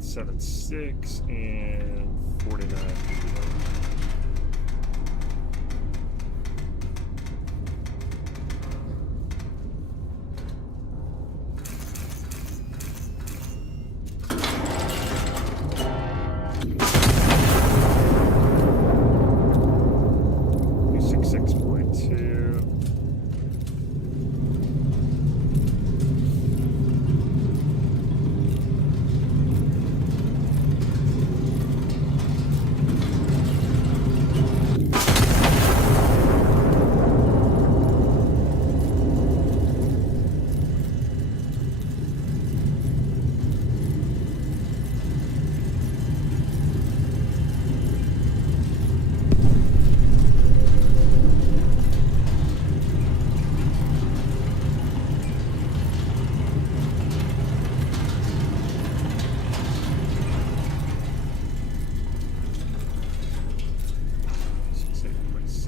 .76 and 49.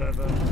7.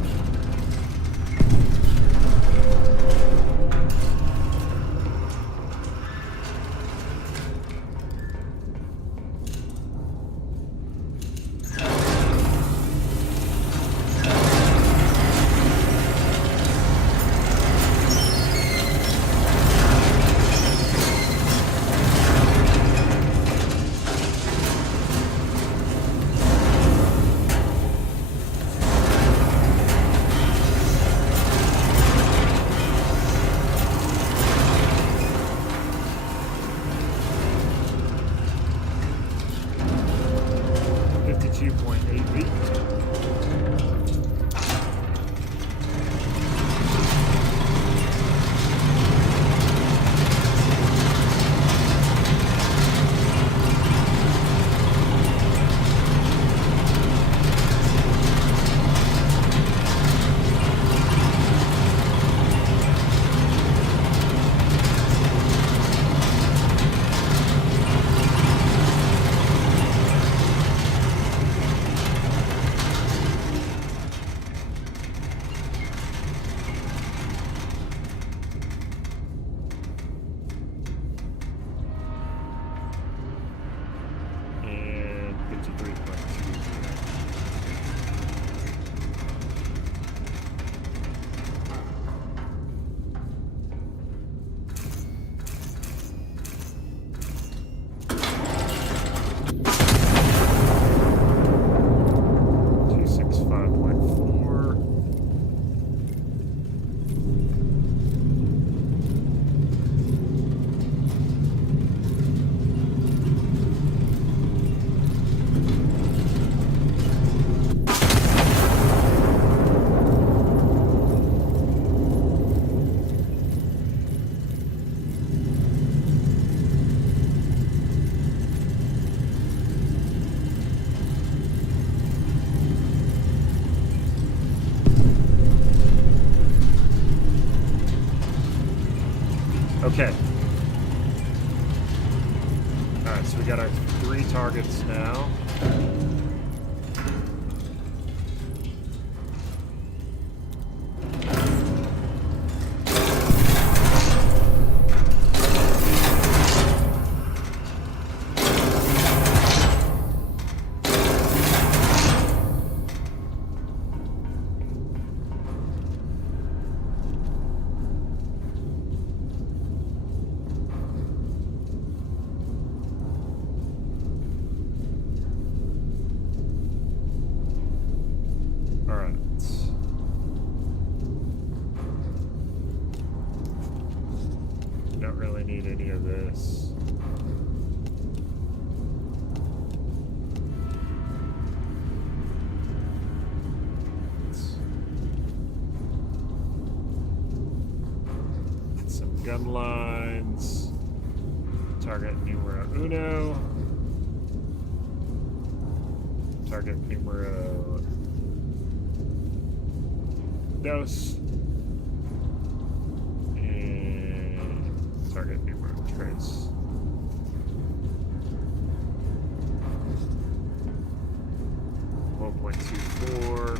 Okay. Alright, so we got our 3 targets now. Gun lines. Target numero uno. Target numero dos. And target numero tres. .24.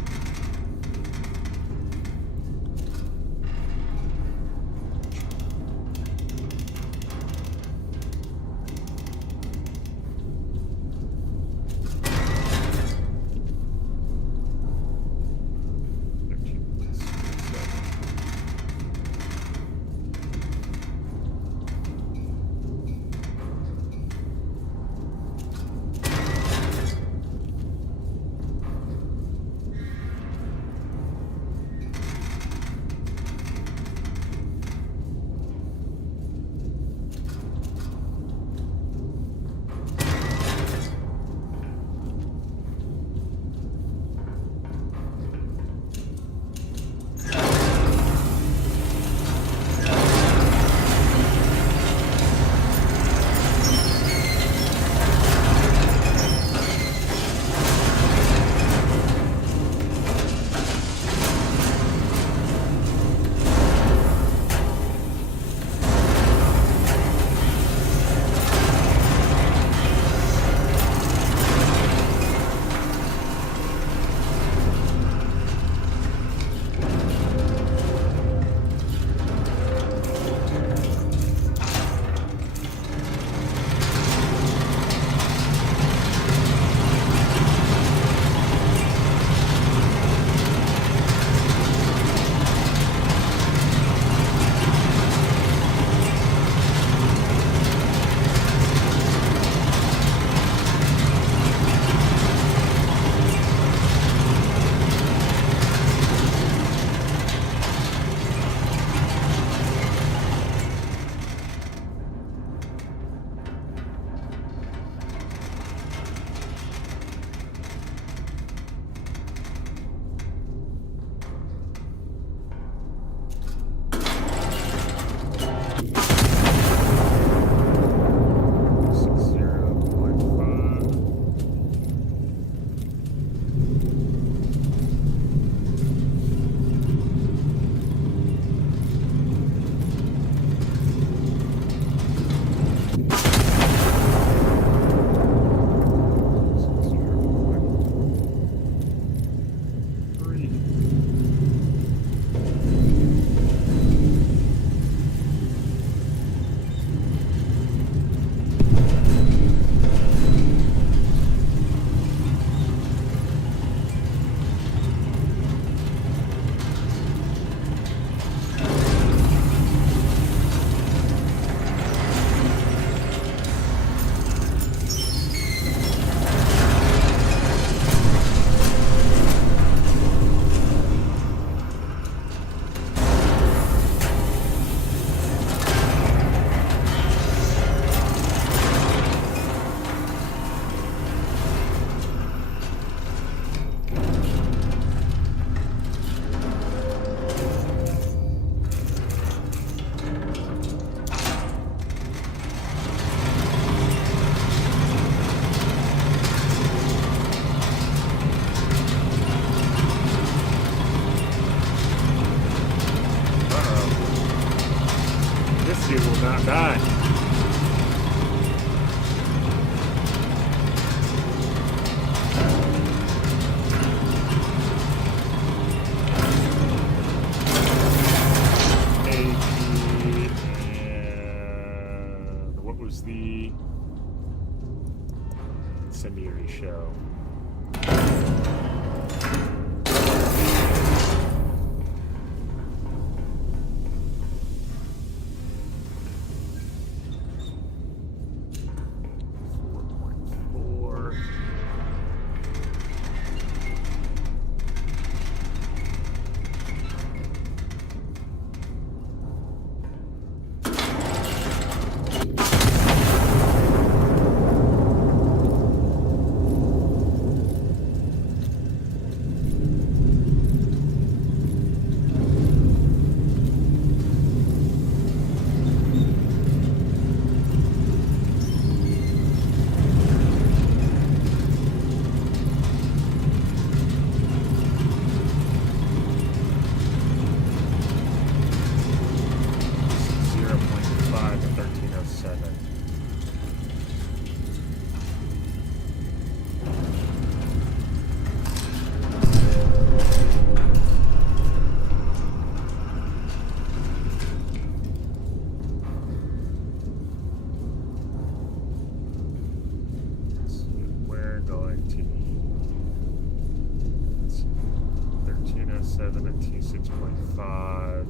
7 and T6.5.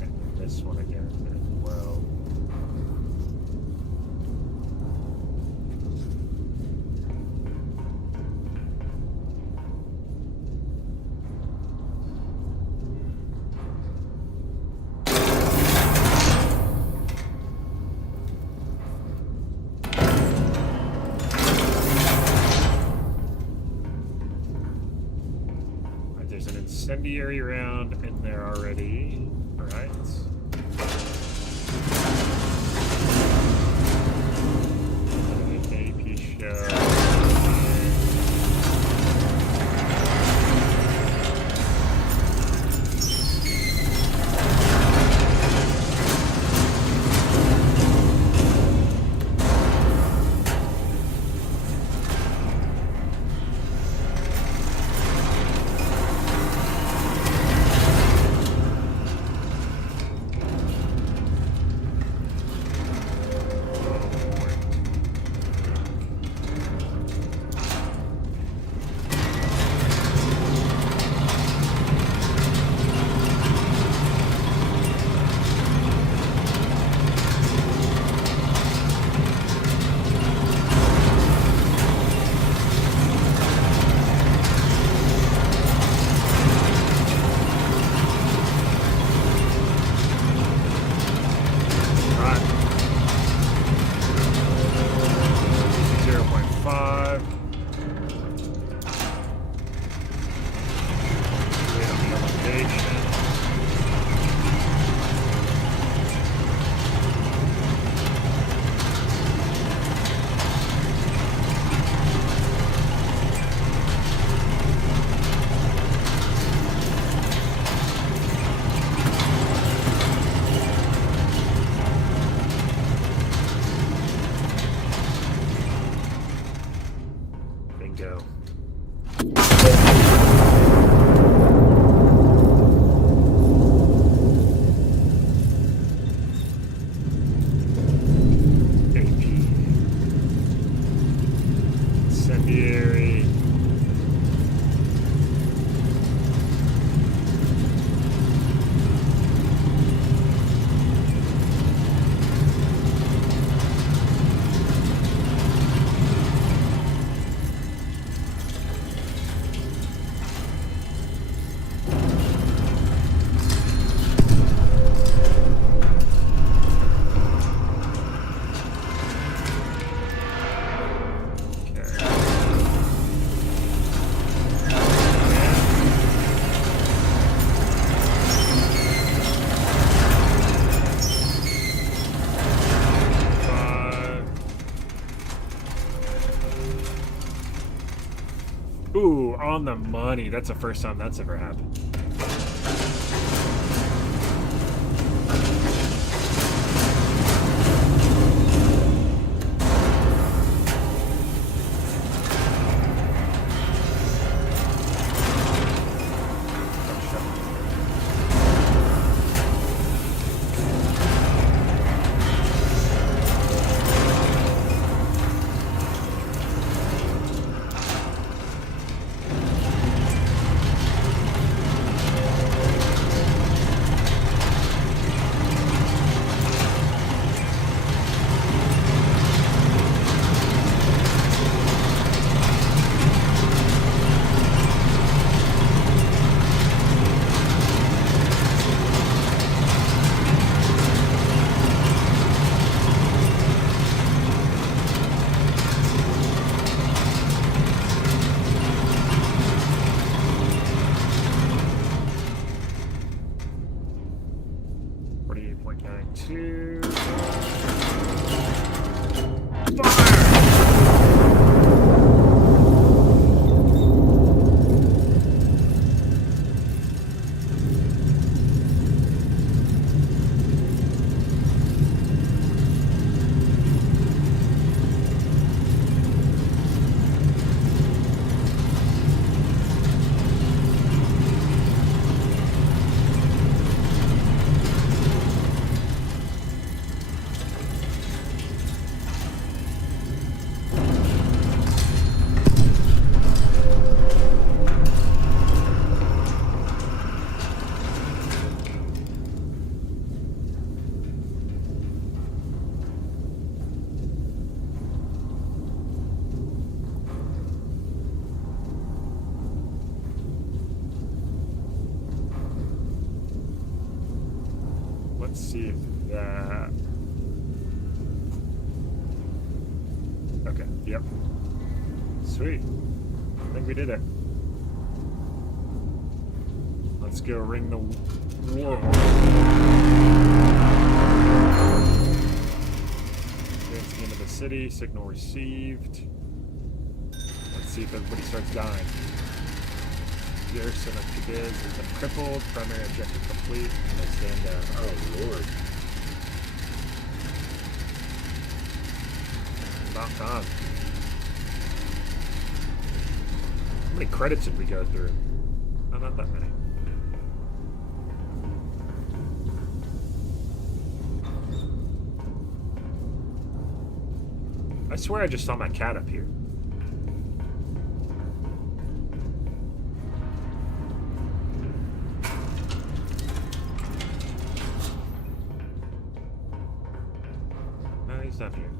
And then this one again as well. There's an incendiary round in there already. All right. AP shell. Bingo. Incendiary. Ooh, on the money. That's the first time that's ever happened. Let's see if that... Okay, yep. Sweet. I think we did it. Let's go ring the war horn. Advancing into the city, signal received. Let's see if everybody starts dying. Garrison of Cadiz has been crippled, primary objective complete, and they stand down. Oh lord. About time. How many credits did we go through? Oh, not that many. I swear I just saw my cat up here. No, he's not here.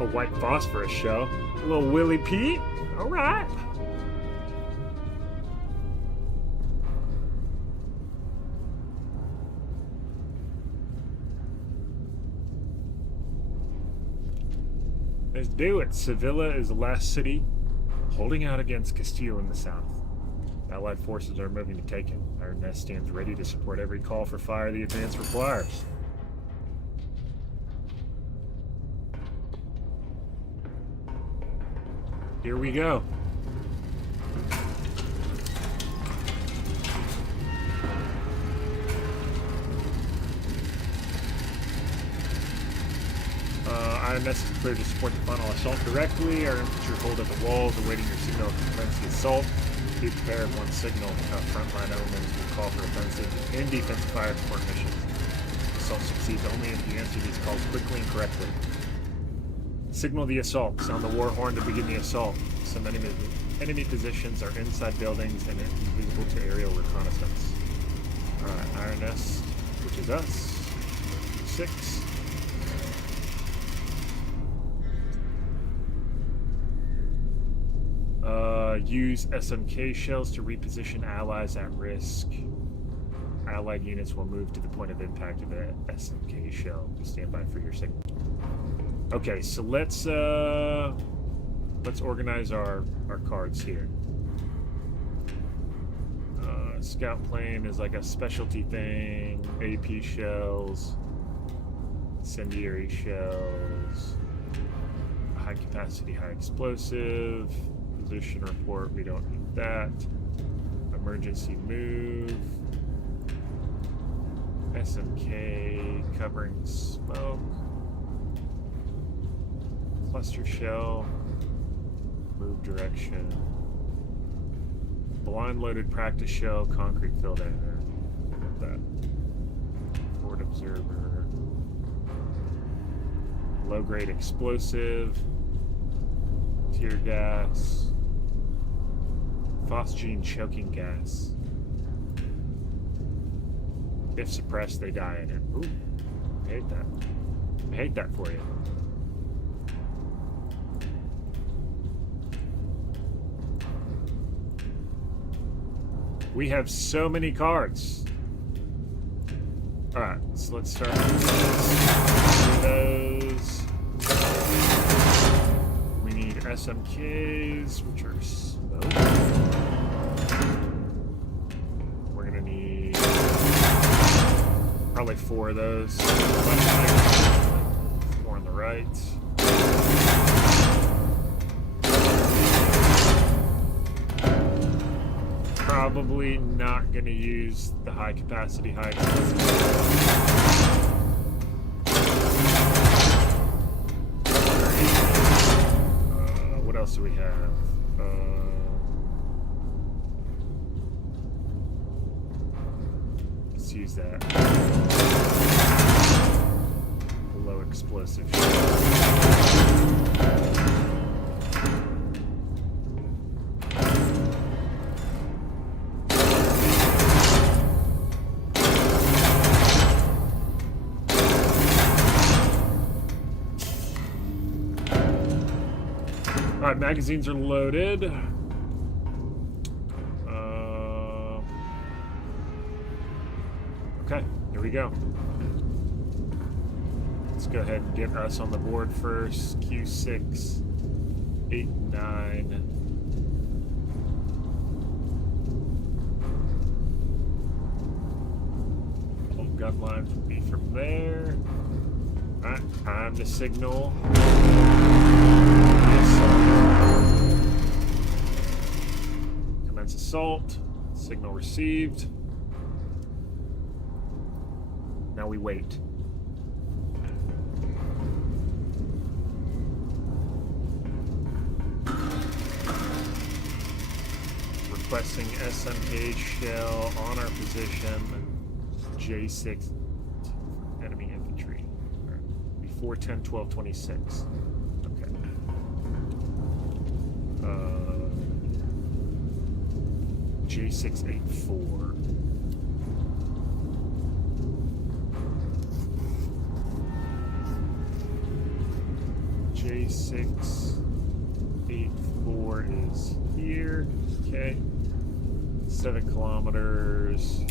A white phosphorus show. A little Willie Pete. All right. Let's do it. Sevilla is the last city holding out against Castile in the south. Allied forces are moving to take it. Our nest stands ready to support every call for fire the advance requires. Here we go. Iron Nest is clear to support the final assault directly. Our infantry hold at the walls, awaiting your signal to commence the assault. Be prepared. One signal. Frontline elements will call for offensive and defensive fire support missions. Assault succeeds only if you answer these calls quickly and correctly. Signal the assault. Sound the war horn to begin the assault. Some enemy positions are inside buildings and invisible to aerial reconnaissance. Alright, Iron Nest, which is us. 6. Use SMK shells to reposition allies at risk. Allied units will move to the point of impact of the SMK shell. Stand by for your signal. Okay, so let's organize our cards here. Scout plane is like a specialty thing. AP shells, incendiary shells, high capacity, high explosive, position report, we don't need that. Emergency move, SMK covering smoke, cluster shell, move direction, blind loaded practice shell, concrete filled air. That forward observer, low grade explosive, tear gas, phosgene choking gas. If suppressed, they die in it. Ooh, I hate that. I hate that for you. We have so many cards. Alright, so let's start with those. We need SMKs, which are smoke. We're gonna need probably 4 of those. 4 on the right. Probably not going to use the high capacity, high explosive. What else do we have? Let's use that. Low explosive. Alright, magazines are loaded. Okay, here we go. Let's go ahead and get us on the board first. Q6, 8, 9. All gun lines will be from there. Alright, time to signal. Commence assault. Signal received. Now we wait. Requesting SMK shell on our position. J6 enemy infantry. Before 10, 12, 26. Okay. J684. J684 is here. Okay. 7 kilometers.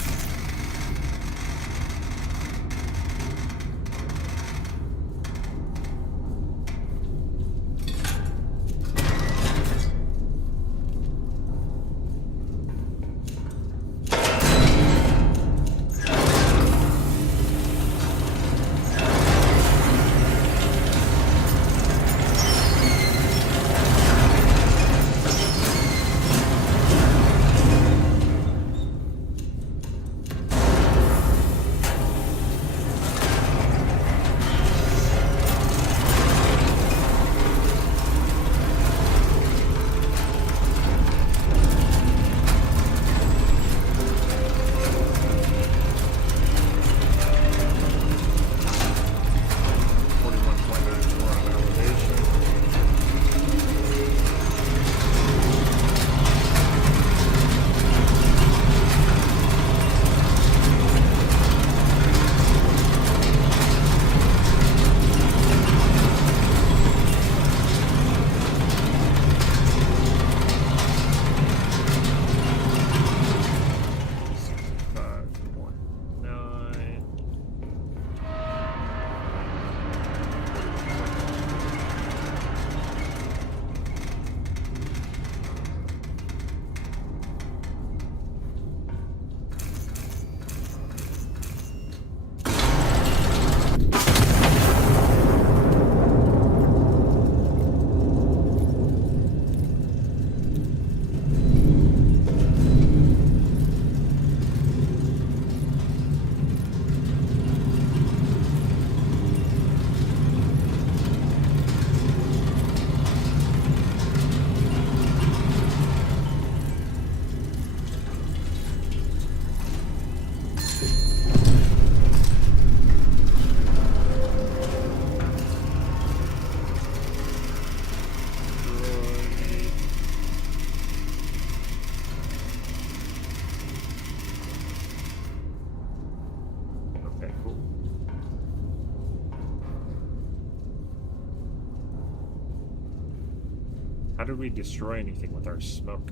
How did we destroy anything with our smoke?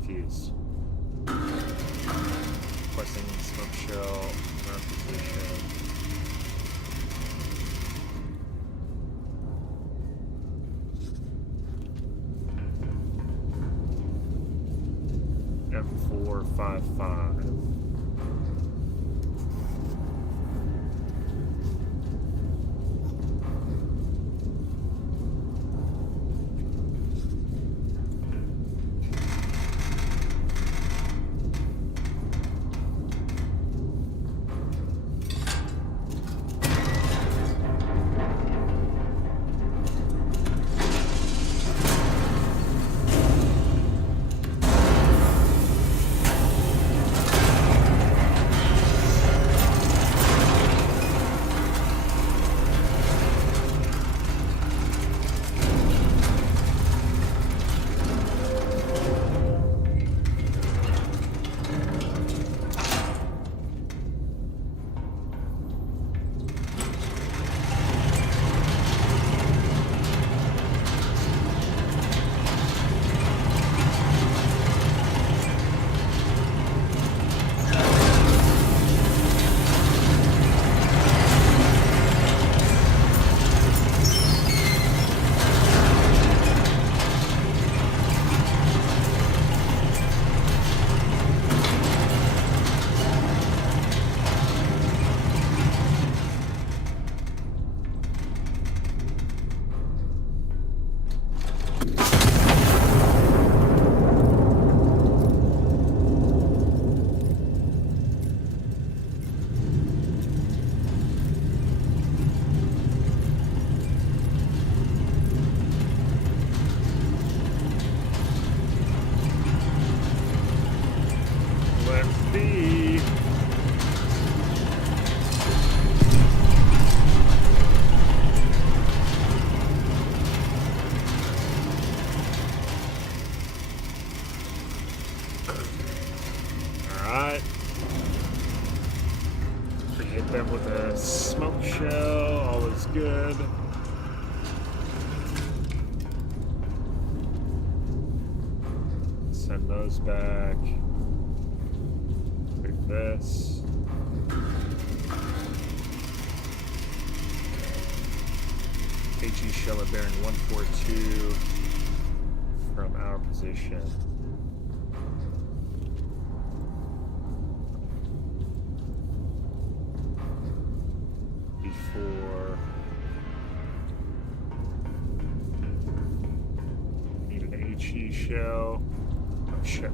Confused. Requesting smoke shell in our position. M455. Alright. We hit them with a smoke shell. All is good. Send those back. Take this. HE shell at bearing 142 from our position. Before need an HE shell. Oh shit.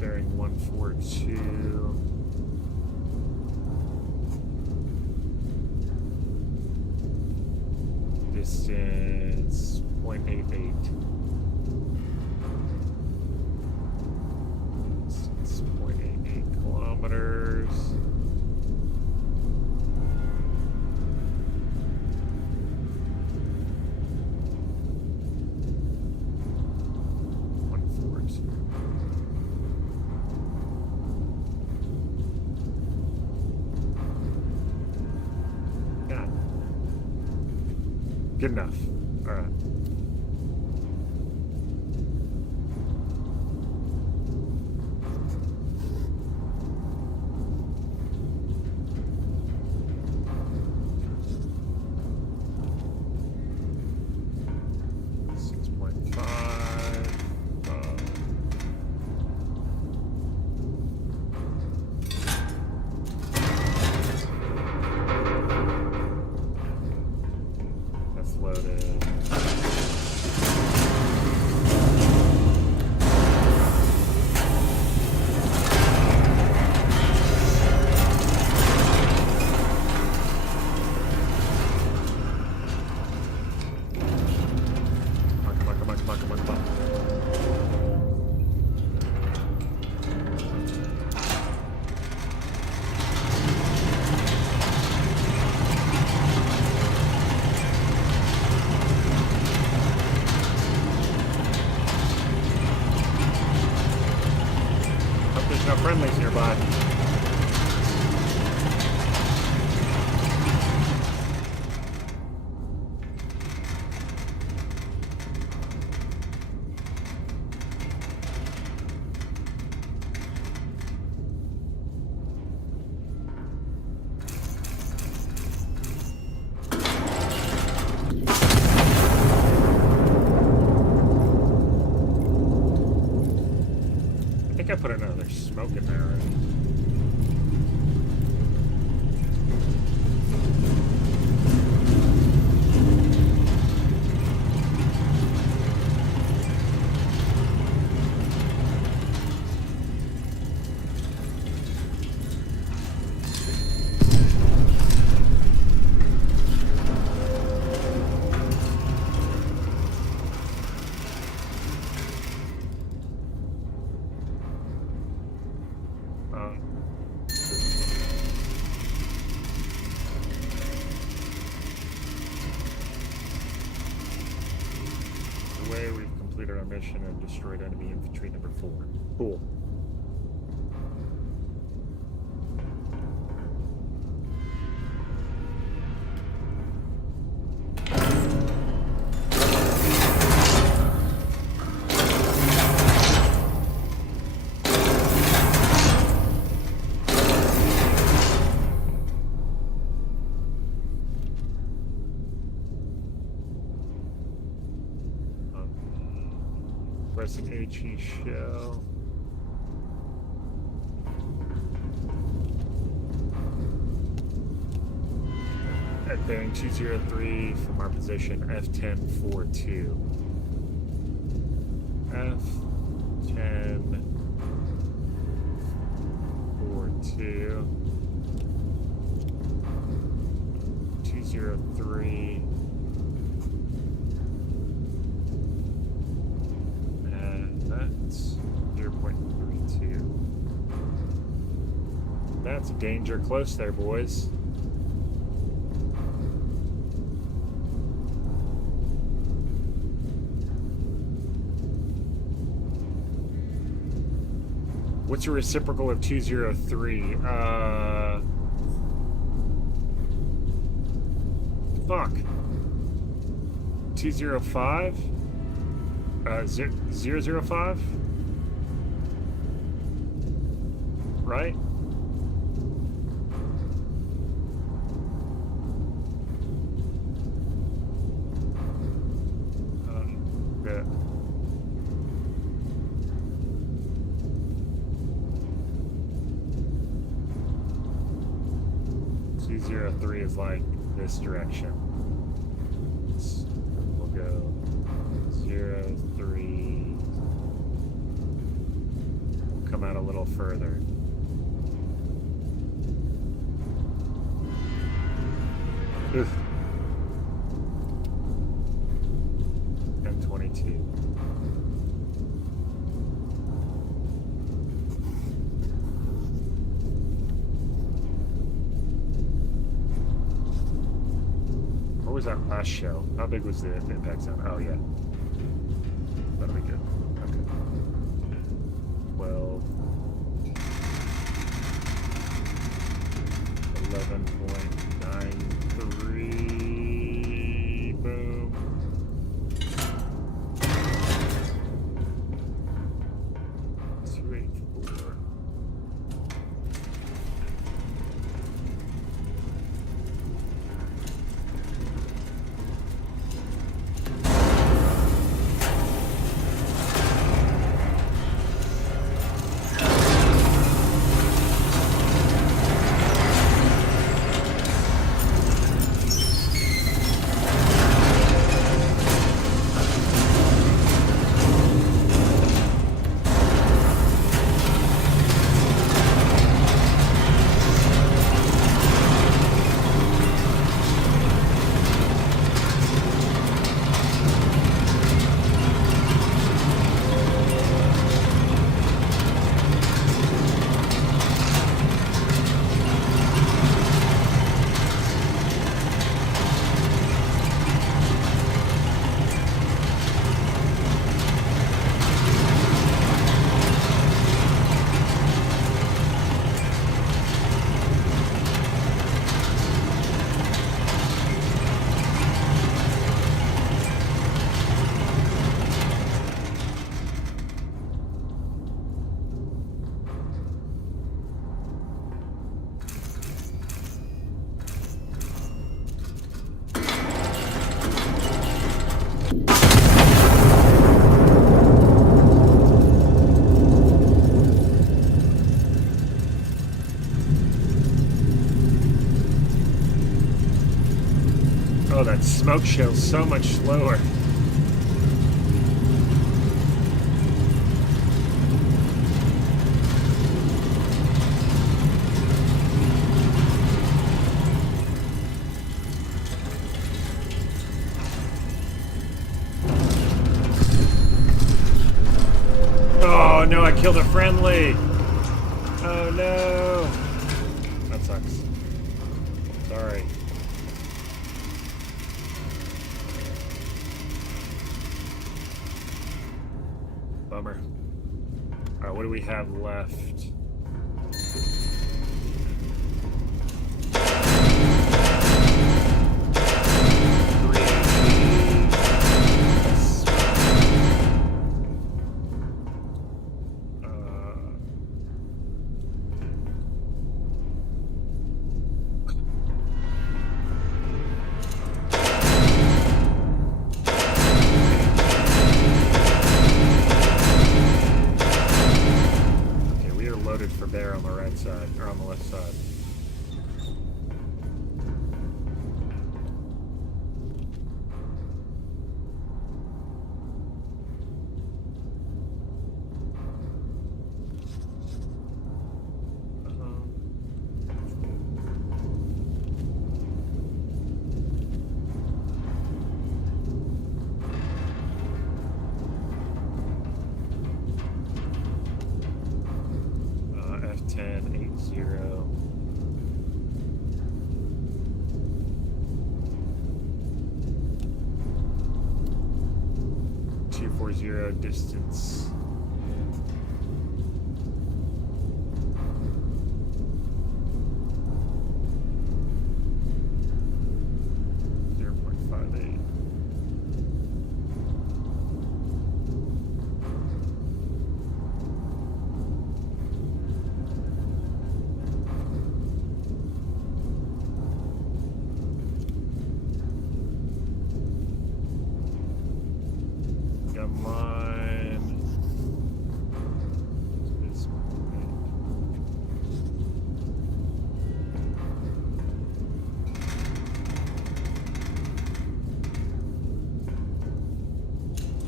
Bearing 142. Distance 0.88. Distance 0.88 kilometers. Good enough. All right. Loaded. nearby. I think I put another smoke in there already. We've completed our mission and destroyed enemy infantry number 4. Cool. Pressing HE shell. At bearing 203 from our position, F1042. F1042. 203. That's 0.32. That's a danger close there, boys. What's your reciprocal of 203? Fuck. 205? 005? Right? Yeah. 203 is like this direction. We'll go 03. We'll come out a little further. Oof. M22. What was that last shell? How big was the impact zone? Oh yeah. That'll be good. Okay. 12. 11.93. Boom. Oh, that smoke show's so much slower. Oh no, I killed a friendly. Oh no. That sucks. Sorry. Bummer. Alright, what do we have left? For bear on the right side, or on the left side. F10, 80. 240 distance.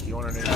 You want an air?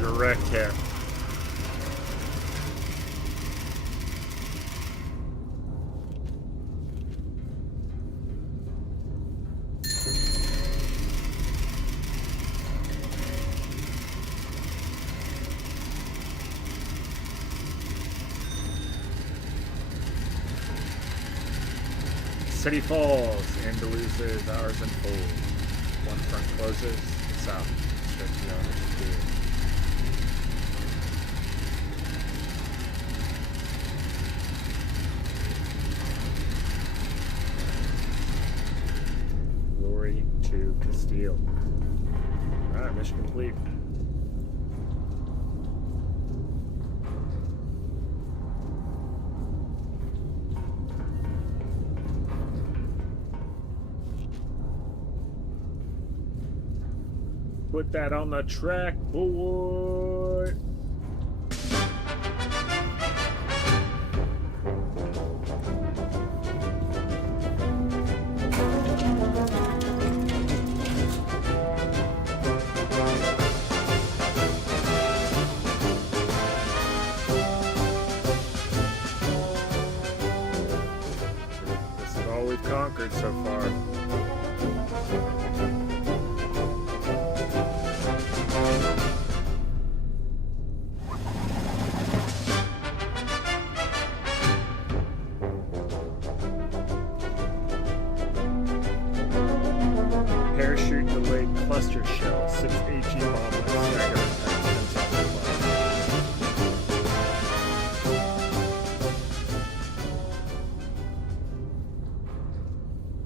Direct hit. City falls and loses ours and full. One front closes, south. Stretching out into the Glory to to Castile. Alright, mission complete. Put that on the track, boy. This is all we've conquered so far. Parachute delayed cluster shell, 6 HE bomb stagger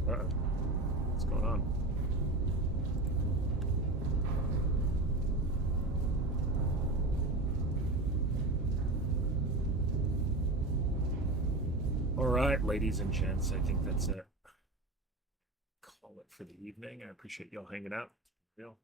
Uh-oh. What's going on? All right, ladies and gents, I think that's it. Call it for the evening. I appreciate y'all hanging out. Real.